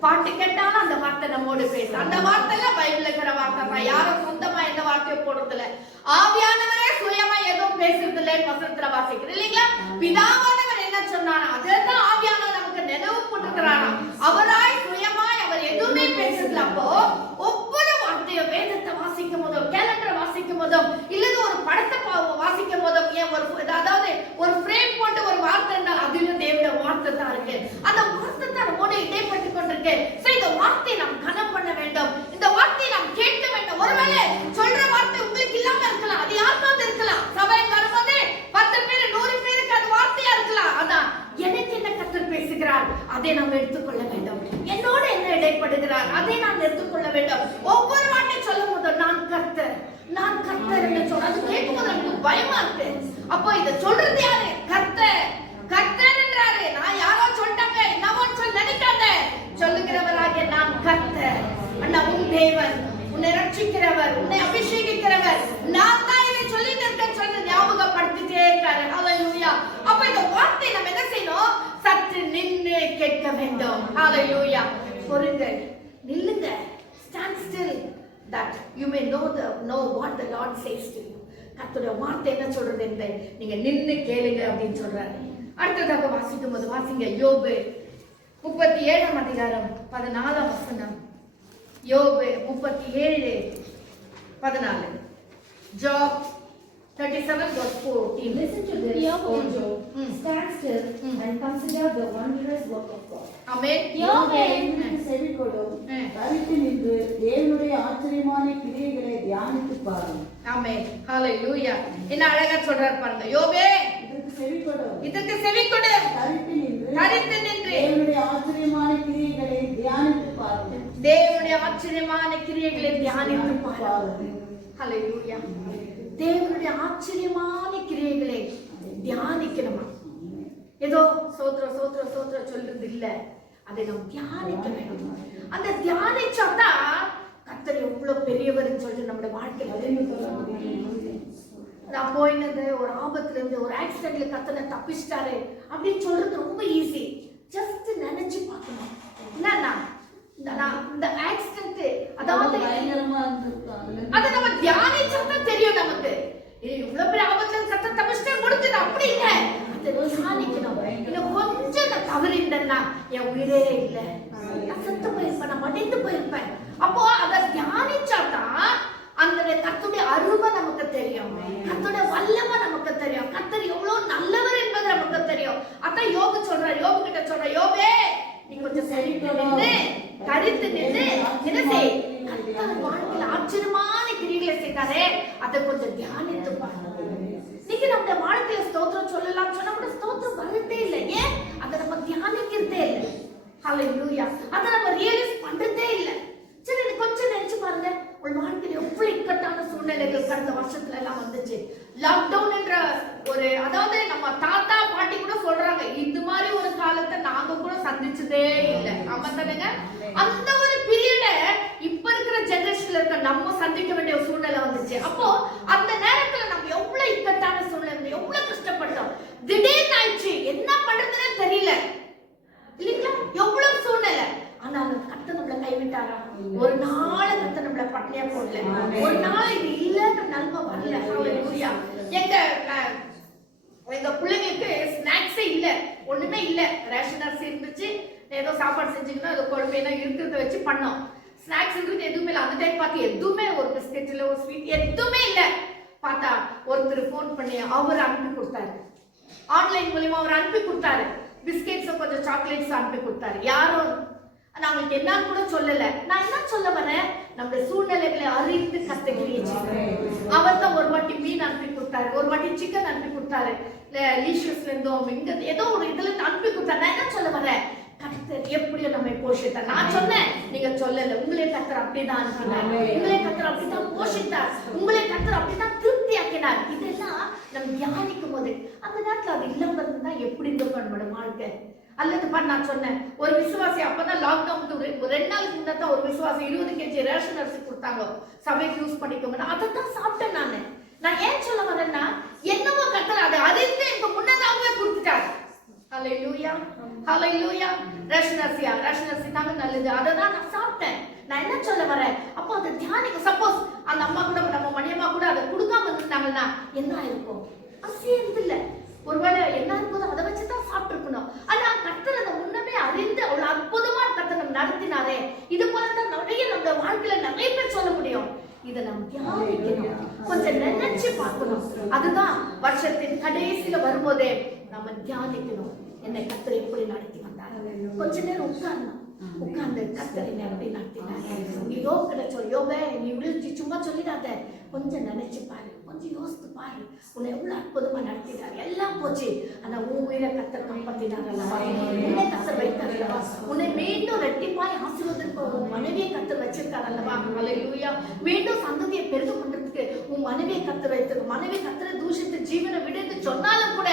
பாட்டு கேட்டாலும் அந்த வார்த்தை நம்மோடு பேசு. அந்த வார்த்தைல பைபிள்ல இருக்கிற வார்த்தை தான். யாரும் சொந்தமா எந்த வார்த்தையை போடுறதில்ல. ஆவியானவரே சுயமா எதுவும் பேசுறது இல்லைன்னு வசனத்துல வாசிக்கிறோம் இல்லைங்களா? பிதாவானவர் என்ன சொன்னாரா அதுதான் ஆவியானவர் நமக்கு நினைவு போட்டுக்கிறாரா. அவராய் சுயமாய் அவர் எதுவுமே பேசுறதுல. அப்போ ஒவ்வொரு வார்த்தையும் வேதத்தை வாசிக்கும் போதும், கேலண்டரை வாசிக்கும் போதும், இல்லது ஒரு படத்தை வாசிக்கும் போதும், ஏன் அதாவது ஒரு ஃப்ரேம் போட்டு ஒரு வார்த்தை இருந்தால் அதுல தேவனுடைய வார்த்தை தான் இருக்கு. அந்த வார்த்தை தான் நம்மோட இடைப்பட்டு கொண்டிருக்கு. சோ இந்த வார்த்தையை நாம் கனம் பண்ண வேண்டும். இந்த வார்த்தையை நாம் கேட்க வேண்டும். ஒருவேளை சொல்ற வார்த்தை உங்களுக்கு இல்லாம இருக்கலாம், அது யாருக்காவது இருக்கலாம். சபைக்கு வரும்போது 10 பேர் 100 பேருக்கு அது வார்த்தையா இருக்கலாம். அதான் எனக்கு என்ன கர்த்தர் பேசுகிறார் அதை நாம் எடுத்துக்கொள்ள வேண்டும். என்னோட என்ன இடைப்படுகிறார் அதை நான் எடுத்துக்கொள்ள வேண்டும். ஒவ்வொரு வார்த்தை சொல்லும் போது நான் கர்த்தர் என்று சொல்ற அது கேட்கும்போது எனக்கு பயமா இருக்கு. அப்போ இதை சொல்றது யாரு? கர்த்தர். கர்த்தர் என்றாரு. நான் யாரோ சொல்லிட்டாங்க என்னவோ சொல்லி நினைக்காத. சொல்லுகிறவராகிய நான் கர்த்தர். அண்ணா உன் தேவன், உன்னை ரட்சிக்கிறவர், உன்னை அபிஷேகிக்கிறவர் நான் தான் இதை சொல்லிட்டு இருக்கேன்னு சொல்லி ஞாபகப்படுத்திட்டே இருக்காரு. ஹalleluya. அப்ப இந்த வார்த்தை நம்ம என்ன செய்யணும்? சற்று நின்று கேட்க வேண்டும். ஹalleluya. பொறுங்கள், நில்லுங்க. Stand still that you may know what the Lord says to you. கர்த்தருடைய வார்த்தை என்ன சொல்றது என்று நீங்க நின்னு கேளுங்க அப்படின்னு சொல்றாரு. அடுத்ததாக வாசிக்கும் போது வாசிங்க யோபு 37ஆம் அதிகாரம் 14ஆம் வசனம். யோபு 37:14. Job 37:14. Listen to this, O Job. Stand still and consider the wondrous work of God. Amen. யோபே செவி கொடு, தரித்து நின்று தேவனுடைய ஆச்சரியமான கிரியைகளை தியானித்து பாருங்க. Amen. Hallelujah. என்ன அழகா சொல்றார் பாருங்க. யோபே இதற்கு செவி கொடு, தரித்து நின்று தேவனுடைய ஆச்சரியமான கிரியைகளை தியானித்து பாருங்க. தேவனுடைய ஆச்சரியமான கிரியைகளை தியானித்து பாருங்க. Hallelujah. தேவனுடைய ஆச்சரியமான கிரியைகளை தியானிக்கணுமா? ஏதோ சோத்ர சொல்றது இல்ல, அதை நாம் தியானிக்க வேண்டும். அந்த தியானிச்சாதான் கர்த்தர் எவ்வளவு பெரியவர்னு சொல்லிட்டு நம்முடைய வாழ்க்கையில நான் போயினது ஒரு ஆபத்துல இருந்து ஒரு ஆக்சிடென்ட்ல கர்த்தரை தப்பிச்சிட்டாரு அப்படின்னு சொல்றது ரொம்ப ஈஸி. ஜஸ்ட் நினைச்சு பார்க்கணும். என்னன்னா இந்த ஆக்சிடென்ட் அதாவது அதை நம்ம தியானிச்சாதான் தெரியும் நமக்கு. இவ்வளவு பெரிய ஆபத்துல கர்த்தர் தப்பிச்சிட்டா முடிஞ்சது அப்படி இல்லை. அதை தியானிக்கணும். இன்னும் கொஞ்சம் நான் தவறிந்தேன்னா என் உயிரே இல்லை, நான் செத்து போயிருப்பேன், நான் மடிந்து போயிருப்பேன். அப்போ அதை தியானிச்சாதான் அந்த கர்த்தருடைய அருமை நமக்கு தெரியும், கர்த்தருடைய வல்லமை நமக்கு தெரியும், கர்த்தர் எவ்வளவு நல்லவர் என்பது நமக்கு தெரியும். அதான் யோபு சொல்றார், யோபு கிட்ட சொல்ற, யோபே நீ கொஞ்சம் செழித்து நின்று தரித்து நின்று என்ன செய், கர்த்தர் வாழ்க்கையில் ஆச்சரியமான கிரிகளை செய்தாரே அதை கொஞ்சம் தியானித்து பாருங்க. நீங்க நம்ம வாழ்க்கையில ஸ்தோத்திரம் சொல்லலாம் சொன்னா கூட ஸ்தோத்திரம் வரதே இல்லை. ஏன்? அதை நம்ம தியானிக்கிறதே இல்லை. ஹல்லேலூயா. அதை நம்ம ரியலைஸ் பண்றதே இல்லை. சரி, கொஞ்சம் நினைச்சு பாருங்க, உங்க வாழ்க்கையில எவ்வளவு இக்கட்டான சூழ்நிலைகள் கடந்த வருஷத்துல எல்லாம் வந்துச்சு. லாக்டவுன் என்ற ஒரு, அதாவது நம்ம தாத்தா பாட்டி கூட சொல்றாங்க, இந்த மாதிரி ஒரு காலத்தை நாங்க கூட சந்திச்சதே இல்லை. ஆமா தானுங்க? அந்த ஒரு பீரியட இப்ப இருக்கிற ஜெனரேஷன்ல இருக்க நம்ம சந்திக்க வேண்டிய ஒரு சூழ்நிலை வந்துச்சு. அப்போ அந்த நேரத்துல நம்ம எவ்வளவு இக்கட்டான சூழ்நிலை, எவ்வளவு கஷ்டப்பட்டோம். திடீர்னு ஆயிடுச்சு, என்ன பண்றதுன்னே தெரியல இல்லைங்களா? எவ்வளவு சூழ்நிலை. ஆனா கர்த்தர் நம்மளை கைவிட்டாரா? ஒரு நாள் கர்த்தர் நம்மளை பட்டினியா போடல, ஒரு நாள் இது இல்லைன்ற நன்மை வரல. ஹல்லேலூயா. எங்க பிள்ளைங்களுக்கு ஸ்நாக்ஸே இல்ல, ஒண்ணுமே இல்ல. ரேஷன் அரிசி இருந்துச்சு, ஏதோ சாப்பாடு செஞ்சுக்கணும், ஏதோ குழம்பு என்ன இருக்கிறத வச்சு பண்ணோம். ஸ்நாக்ஸ் இருக்கு எதுவுமே இல்லை. அந்த டைம் பார்த்து எதுவுமே, ஒரு பிஸ்கெட் இல்ல, ஒரு ஸ்வீட் எதுவுமே இல்ல. பார்த்தா ஒருத்தர் போன் பண்ணி அவர் அனுப்பி கொடுத்தாரு, ஆன்லைன் மூலியமா அவர் அனுப்பி கொடுத்தாரு. பிஸ்கெட்ஸ் கொஞ்சம் சாக்லேட்ஸ் அனுப்பி கொடுத்தாரு. யாரும் நாங்களுக்கு என்ன கூட சொல்லல. நான் என்ன சொல்ல வரேன், நம்முடைய சூழ்நிலைகளை அறிந்து கத்துக்கிறீங்க. அவர் தான் ஒரு வாட்டி மீன் அனுப்பி கொடுத்தாரு, ஒரு வாட்டி சிக்கன் அனுப்பி கொடுத்தாரு, லீஷஸ்ல இருந்தோ இங்க ஏதோ ஒரு இதுல அனுப்பி கொடுத்தாரு. நான் என்ன சொல்ல வரேன், கர்த்தர் எப்படியோ நம்ம போஷித்தார். நான் சொன்னேன், நீங்க சொல்லல. உங்களே கர்த்தர் அப்படிதான் அனுப்பினார், உங்களே கர்த்தர் அப்படிதான் போஷித்தார், உங்களே கர்த்தர் அப்படிதான் திருப்தி ஆக்கினார். இதெல்லாம் நம்ம தியானிக்கும் போது அந்த நேரத்துல அது இல்லாம இருந்தா எப்படி இருந்தோம் நம்மளோட வாழ்க்கை. அல்லது நான் சொன்னேன், ஒரு விசுவாசி அப்பதான் லாக்டவுனுக்கு 2 நாளுக்கு முன்னாடி ஒரு விசுவாசி 20 kg ரேஷன் அரிசி கொடுத்தாங்க, சபைக்கு யூஸ் பண்ணிக்கோங்க. அதை தான் சாப்பிட்டேன் நானு. நான் ஏன் சொல்ல வரேன்னா, என்னவோ கர்த்தர் அதை அறிந்து எனக்கு முன்னதாகவே கொடுத்துட்டாரு. ஹல்லேலூயா, ஹல்லேலூயா. ரேஷன் அரிசி தாங்க நல்லது, அதை தான் நான் சாப்பிட்டேன். நான் என்ன சொல்ல வரேன், அப்போ அதை தியானிக்க. சப்போஸ் அந்த அம்மா கூட, நம்ம மணியம்மா கூட அதை கொடுக்காம இருந்தாங்கன்னா என்ன ஆயிருக்கும்? அரிசியே இருந்தில்ல, ஒருவேளை என்ன இருக்குதோ அதை வச்சுதான் சாப்பிட்டு இருக்கணும். ஆனா கர்த்தர் அதை முன்னமே அறிந்து அவ்வளவு அற்புதமா கர்த்தர் நம்ம நடத்தினாரே. இது போலதான் நிறைய நம்ம வாழ்க்கையில நிறைய பேர் சொல்ல முடியும். இதை நம்ம தியானிக்கணும், கொஞ்சம் நினைச்சு பார்க்கணும். அதுதான் வருஷத்தின் கடைசியில வரும்போதே நம்ம தியானிக்கணும், என்னை கர்த்தர் எப்படி நடத்தி வந்தாரு. கொஞ்ச நேரம் உட்கார்ந்து கர்த்தர் என்னை எப்படி நடத்தினாரு. யோபே நீ விழுச்சி சும்மா சொல்லிடாத, கொஞ்சம் நினைச்சு பாரு, கொஞ்சம் யோசித்து பாரு, உன்னை எவ்வளவு அற்புதமா நடத்தினார். எல்லாம் போச்சு, ஆனா உன் உயிரை கர்த்தர் காப்பாத்தினார் அல்லவா, உன்னை கர்த்தர் வைத்தார் அல்லவா, உன்னை மீண்டும் ரெட்டிப்பாய் ஆசீர்வதிக்க உன் மனைவியை கர்த்தர் வச்சிருக்கார் அல்லவா. ஹல்லேலூயா. மீண்டும் சந்ததியை பெருக பண்றதுக்கு உன் மனைவியை கர்த்தர் வைத்திருக்க. மனைவி கர்த்தரை தூஷித்து ஜீவனை விடுன்னு சொன்னாலும் கூட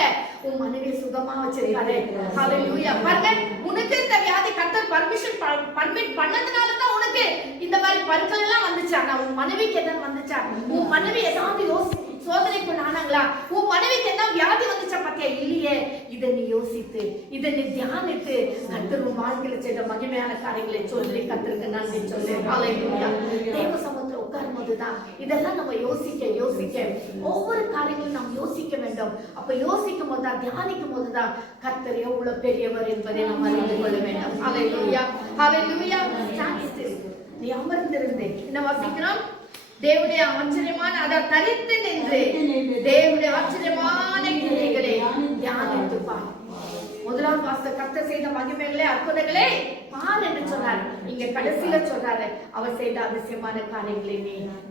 உன் மனைவியை சுகமா வச்சிருக்காரு. ஹல்லேலூயா. பாருங்க, உனக்கு இந்த வியாதி கர்த்தர் பர்மிட் பண்ணதுனாலதான் உனக்கு இந்த மாதிரி பருக்கள் எல்லாம் வந்துச்சு. ஆனா உன் மனைவிக்கு எதாவது வந்துச்சா? உன் மனைவி ஏதாவது சோதனைக்கு நானாங்களா? உன் மனைவிக்கு என்ன வியாதி வந்துச்சா பாத்தியா? இல்லையே. இதை நீ யோசித்து, இதை நீ தியானித்து கர்த்தர் உன் வாழ்க்கையில செய்த மகிமையான காரியங்களை சொல்லி கர்த்தருக்கு நன்றி சொல்லு. ஹல்லேலூயா. தேவ சமூகத்துல உட்காரும் போதுதான் இதெல்லாம் நம்ம யோசிக்க ஒவ்வொரு காரியங்களும் நாம் யோசிக்க வேண்டும். அப்ப யோசிக்கும் போதுதான், தியானிக்கும் போதுதான் கர்த்தர் எவ்வளவு பெரியவர் என்பதை நாம் அறிந்து கொள்ள வேண்டும். ஹல்லேலூயா, ஹல்லேலூயா. நீ அமர்ந்திருந்து என்ன வாசிக்கிறோம்? தேவனுடைய ஆச்சரியமான, அதை தரித்து நின்று தேவனுடைய ஆச்சரியமான கிரியைகளை தியானித்து பார். முதலாவது வாசல் கர்த்தர் செய்த மகிமைகளே, அற்புதங்களே பார் என்று சொன்னார். இங்க கடைசியில சொல்றாரு, அவர் செய்த அதிசயமான காரியங்களை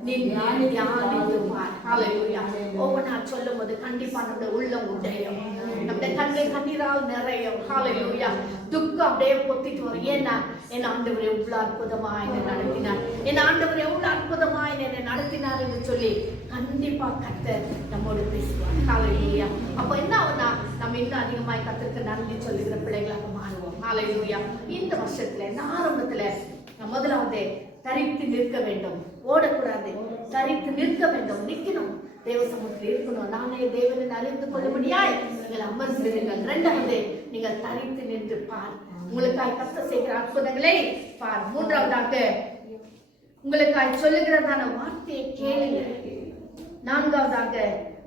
நீ தியானித்து பார். ஹல்லேலூயா. ஒவ்வொன்றா சொல்லும் போது கண்டிப்பா நம்முடைய உள்ளம் உடையும், நம்முடைய கண்கள் கண்ணீரால் நிறையும். ஹல்லேலூயா. துக்கம் அப்படியே பொத்திட்டு வரும். ஏன்னா என் ஆண்டவர் எவ்வளவு அற்புதமா என்னை நடத்தினார், என் ஆண்டவர் எவ்வளவு அற்புதமா என்னை நடத்தினார் என்று சொல்லி கண்டிப்பா கர்த்தர் நம்மோடு பேசுவார். ஹல்லேலூயா. அப்போ என்ன ஆகுனா, நம்ம இன்னும் அதிகமாய் கர்த்தருக்கு நன்றி சொல்லுகிற பிள்ளைகளாக மாறுவோம். ஹல்லேலூயா. இந்த வருஷத்துல, இந்த ஆரம்பத்துல முதலாவது தரித்து நிற்க வேண்டும், ஓடக்கூடாது, தரித்து நிற்க வேண்டும், நிற்கணும், தேவ சமூகத்தில் இருக்கணும். நானே தேவனை அறிந்து கொள்ளும்படியாய் நீங்கள் அமர்ந்திருங்கள். 2வது, நீங்கள் தரித்து நின்று பார், உங்களுக்காய் கர்த்தர் செய்கிற அற்புதங்களை பார். 3வதாக, உங்களுக்காய் சொல்லுகிறதான வார்த்தையை கேளுங்க. 4வதாக,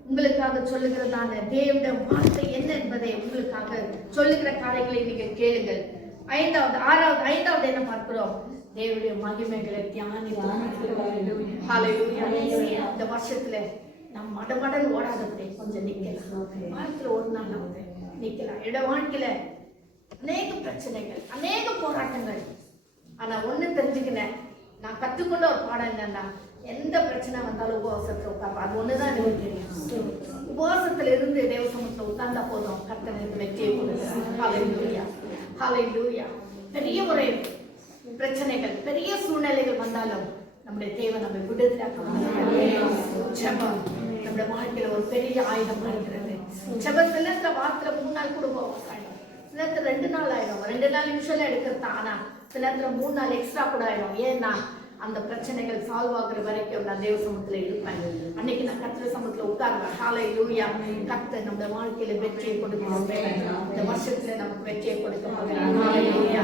உங்களுக்காக சொல்லுகிறதான தேவனுடைய வார்த்தை என்ன என்பதை உங்களுக்காக சொல்லுகிற காரியங்களை நீங்கள் கேளுங்கள். 5வது என்ன பார்க்கிறோம்? தேவனுடைய மகிமைகளை தியானிப்போம். ஹalleluya. இந்த வருஷத்துல நம்ம மடமடன் ஓடாதபடி கொஞ்சம் நிக்கலாம். வாரத்துல ஒரு நாள் வந்து நிக்கலாம். வாழ்க்கையில அநேக பிரச்சனைகள், அநேக போராட்டங்கள். ஆனா ஒண்ணு தெரிஞ்சுக்கினேன், நான் கத்துக்கொண்ட ஒரு பாடம் என்னன்னா, எந்த பிரச்சனை வந்தாலும் உபவாசத்துல உட்கார்ப்பேன். அது ஒண்ணுதான் எனக்கு தெரியும். உபவாசத்துல இருந்து தேவ சமூகத்துல உட்கார்ந்தா போதும், கர்த்தர் எனக்கு வெற்றியை கொடுக்கிறார். ஹalleluya. ஹalleluya. பெரிய ஒரு பிரச்சனைகள், பெரிய சூழ்நிலைகள் வந்தாலும் நம்முடைய தேவன் நம்மை விடுதலையாக்க ஜெபம் நம்முடைய வாழ்க்கையில ஒரு பெரிய ஆயுதமா இருக்கிறது. ஜெபத்துல வாரத்துல 3 நாள் கூட உபவாசம் ஆயிடும், சில நேரத்துல 2 நாள் ஆயிடும். 2 நாள் யூஸ்வலா எடுக்கிறது, ஆனா சில நேரத்துல 3 நாள் எக்ஸ்ட்ரா கூட ஆயிடும். ஏன்னா அந்த பிரச்சனைகள் சால்வ் ஆகுற வரைக்கும் நான் தேவ சமூகத்துல இருப்பேன். அன்னைக்கு நான் கர்த்தர் சமூகத்துல உட்கார்வேன். ஹalleluya. கர்த்தர் நம்ம வாழ்க்கையில வெற்றியை கொடுக்கணும். இந்த வருஷத்துல நமக்கு வெற்றியை கொடுக்கணும். ஹalleluya.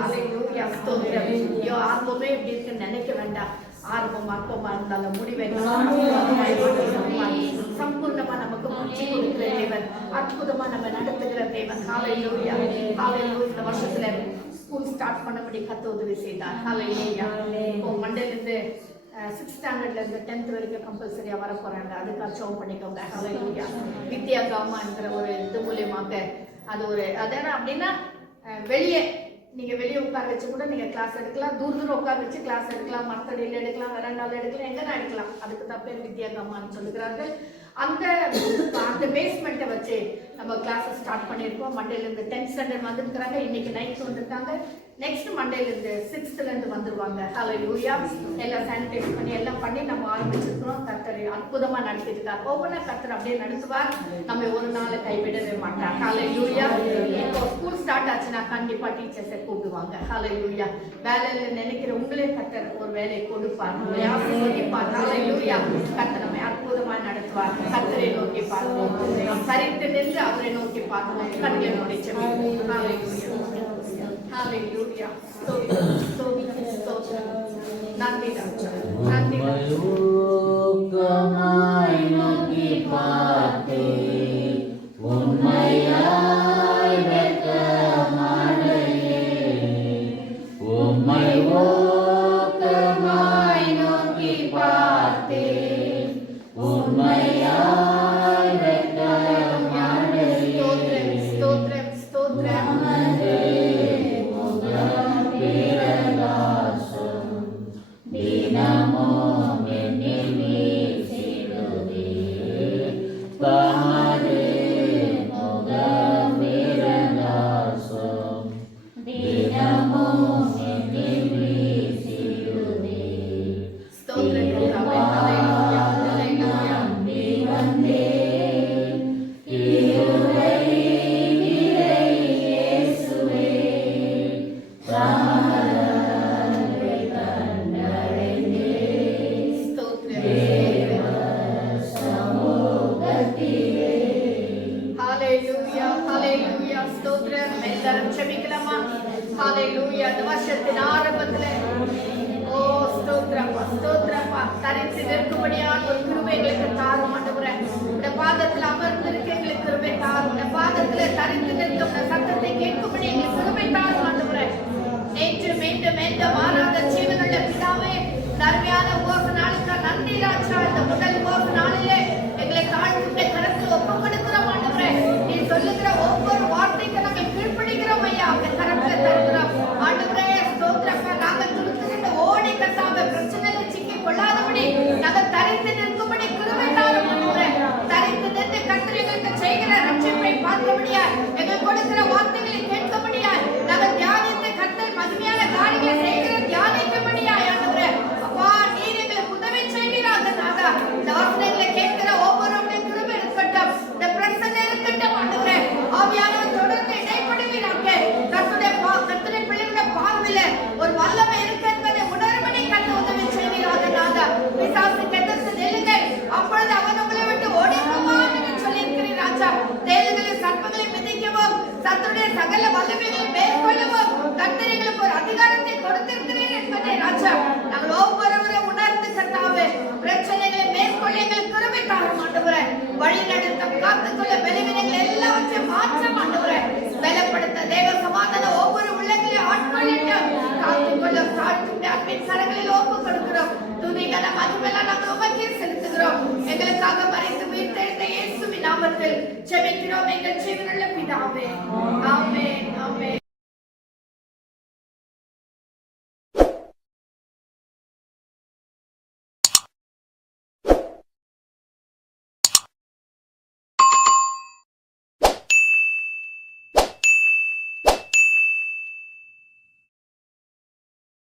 ஹalleluya. ஸ்தோத்திரம். ஐயோ ஆர்வமே எப்படி இருக்குன்னு நினைக்க வேண்டாம். ஆர்வம் அற்பமா இருந்தாலும் முடிவை சம்பூர்ணமா நமக்கு மாற்றி கொடுக்கிற தேவன், அற்புதமா நம்ம நடத்துகிற தேவன். ஹalleluya. ஹalleluya. இந்த வருஷத்துல ஸ்கூல் ஸ்டார்ட் பண்ணபடி கர்த்தர் உதவி செய்தார். ஹalleluya. இப்போ மண்டேல இருந்து 6th ஸ்டாண்டர்ட்ல இருந்து 10th வரைக்கும் கம்பல்சரியா வர போறாங்க. அதுக்கு அச்சவும் பண்ணிக்கோங்க. ஹalleluya. வித்யா காமாங்கிற ஒரு இது மூலியமாக அது ஒரு அதான அப்படின்னா வெளியே நீங்க வெளியே உட்கார வச்சு கூட நீங்க கிளாஸ் எடுக்கலாம். தூரம் உட்கார வச்சு கிளாஸ் எடுக்கலாம். மரத்தடியில் எடுக்கலாம், வெராண்டாவில் எடுக்கலாம், எங்கன்னா எடுக்கலாம். அதுக்கு தான் பேர் வித்யா காமான்னு சொல்லுகிறார்கள். அந்த பேஸ்மெண்ட்டை வச்சு நம்ம கிளாஸ் ஸ்டார்ட் பண்ணியிருக்கோம். மண்டேல இருந்து 10th ஸ்டாண்டர்ட் வந்துருக்காங்க. இன்னைக்கு 9th வந்திருக்காங்க. நெக்ஸ்ட் மண்டேல இருந்து 6th இருந்து வந்துருவாங்க. ஹalleluya. எல்லாம் சானிடைஸ் பண்ணி எல்லாம் பண்ணி நம்ம ஆரம்பிச்சிருக்கிறோம். கர்த்தர் அற்புதமா நடத்திருக்கார். ஒவ்வொரு கர்த்தர் அப்படியே நடத்துவார். நம்ம ஒரு நாள் கைவிடவே மாட்டார். ஹalleluya. இப்போ ஸ்கூல் ஸ்டார்ட் ஆச்சுன்னா கண்டிப்பா டீச்சர்ஸை கூப்பிடுவாங்க. ஹalleluya. வேலையில நினைக்கிற உங்களே கர்த்தர் ஒரு வேலையை கொடுப்பார், ஆசீர்வதிப்பார். ஹalleluya. கர்த்தர் நம்மை அற்புதமா நடத்துவார். கர்த்தரை நோக்கி பார்ப்போம். சரித்து நின்று அவரை நோக்கி பார்ப்போம். கண்களை முடிச்சு ஹalleluya. நன்றி ராஜா, நன்றி. நோக்கி பார்த்து உண்மையாய் வெட்கமாடையே, உம்மை ஊக்கமாய் நோக்கி பார்த்து உண்மையாய் வெட்கமாடையே. ஸ்தோத்திரம், ஸ்தோத்திரம். தினமும் என்னில் வீசிடுவே, தமது முகமிரங்காசம் தினமும் என்னில் வீசிடுவே. ஸ்தோத்திரம் கர்த்தாவே. ஹalleluya. ஹalleluya. நம்பி வந்தேன் இருளை நிறை இயேசுவே, தாமரை கண்டடைந்தேன் சமூகத்திலே. ஹalleluya. ஹalleluya. ஸ்தோத்திரம். எல்லாரும் ஜெபிக்கலாமா? ஹalleluya. இந்த வருஷத்தின் ஆரம்பத்திலே ஓ ஸ்தோத்திரப்பா, ஸ்தோத்திரப்பா. தரித்து நிற்கும்படியான ஒரு கிருபை எங்களுக்கு தாரும் ஆண்டவரே. இந்த பாதத்தில் அமர்ந்திருக்க எங்களுக்கு கிருபை தாரும். இந்த பாதத்தில் தரித்து நிற்கும் சத்தத்தை கேட்கும்படி எங்களுக்கு கிருபை தாரும் ஆண்டவரே. நேற்று மீண்டும் மீண்டும் மாறாத ஜீவனுள்ள பிதாவே, அருமையான உபவாச நாளுக்கு நன்றி ராஜா. இந்த முதல் உபவாச நாளிலே எங்களை தாழ்வுடைய கரத்தில் ஒப்புக் கொடுக்கிறோம் ஆண்டவரே. நீ சொல்லுகிற ஒவ்வொரு வார்த்தைக்கு நாங்கள் கீழ்ப்படிக்கிறோம் ஐயா. அந்த கரத்தில் தருகிறோம் ஆண்டவரே. ஸ்தோத்திரப்பா. நாங்கள் துருத்துகின்ற ஓடி கட்டாத பிரச்சனையில சிக்கி கொள்ளாதபடி நாங்கள் தரித்து நிற்கும்படி கிருபை தாரும் ஆண்டவரே. தரித்து நின்று கர்த்தர் எங்களுக்கு செய்கிற ரட்சிப்பை பார்க்கும்படியா, எங்களுக்கு கொடுக்கிற வார்த்தைகளை கேட்கும்படியா, நாங்கள் தியானித்து கர்த்தர் மகிமையான காரியங்களை செய்கிற தியானிக்கும்படியா ஆண்டவரே. அப்பா நீர் எங்களுக்கு உதவி செய்வீராக நாதா. இந்த வார்த்தைகளை கேட்கிற ஒவ்வொருவருடைய கிருபை இருக்கட்டும், இந்த பிரச்சனை இருக்கட்டும் ஆண்டவரே. ஆவியானவர் தொடர்ந்து இடைப்படுவீராக. கர்த்தருடைய பிள்ளைகளுடைய பார்வையில ஒரு வல்லமை இருக்கு என்பதை உணர்வதை கர்த்தர் உதவி செய்வீராக நாதா. பிசாசுக்கு எதிர்த்து நில்லுங்கள், அப்பொழுது அவன் உங்களை விட்டு ஓடி போவான் என்று சொல்லியிருக்கிறீர் ராஜா. தேள்களை சர்ப்பங்களை மிதிக்கவும், கர்த்தருடைய சகல வல்லமைகளை மேற்கொள்ளவும் கர்த்தர் எங்களுக்கு ஒரு அதிகாரத்தை கொடுத்திருக்கிறீர் என்பதை ராஜா நாங்கள் ஒவ்வொருவரும் உணர்ந்து கர்த்தாவே பிரச்சனைகளை மேற்கொள்ள எங்களுக்கு கிருபை தாரும் ஆண்டவரே. வழி நடத்த காத்துக்கொள்ள பலவீனங்கள் எல்லாவற்றையும் மாற்ற ஆண்டவரே. பலப்படுத்த தேவ சமாதானம் ஒவ்வொரு உள்ளங்களையும் ஆட்கொள்ளட்டும். காத்துக்கொள்ள நாமத்தில் ஜெபிக்கிறோம் எங்கள் ஜீவனுள்ள பிதாவே. ஆமென் ஆமென்.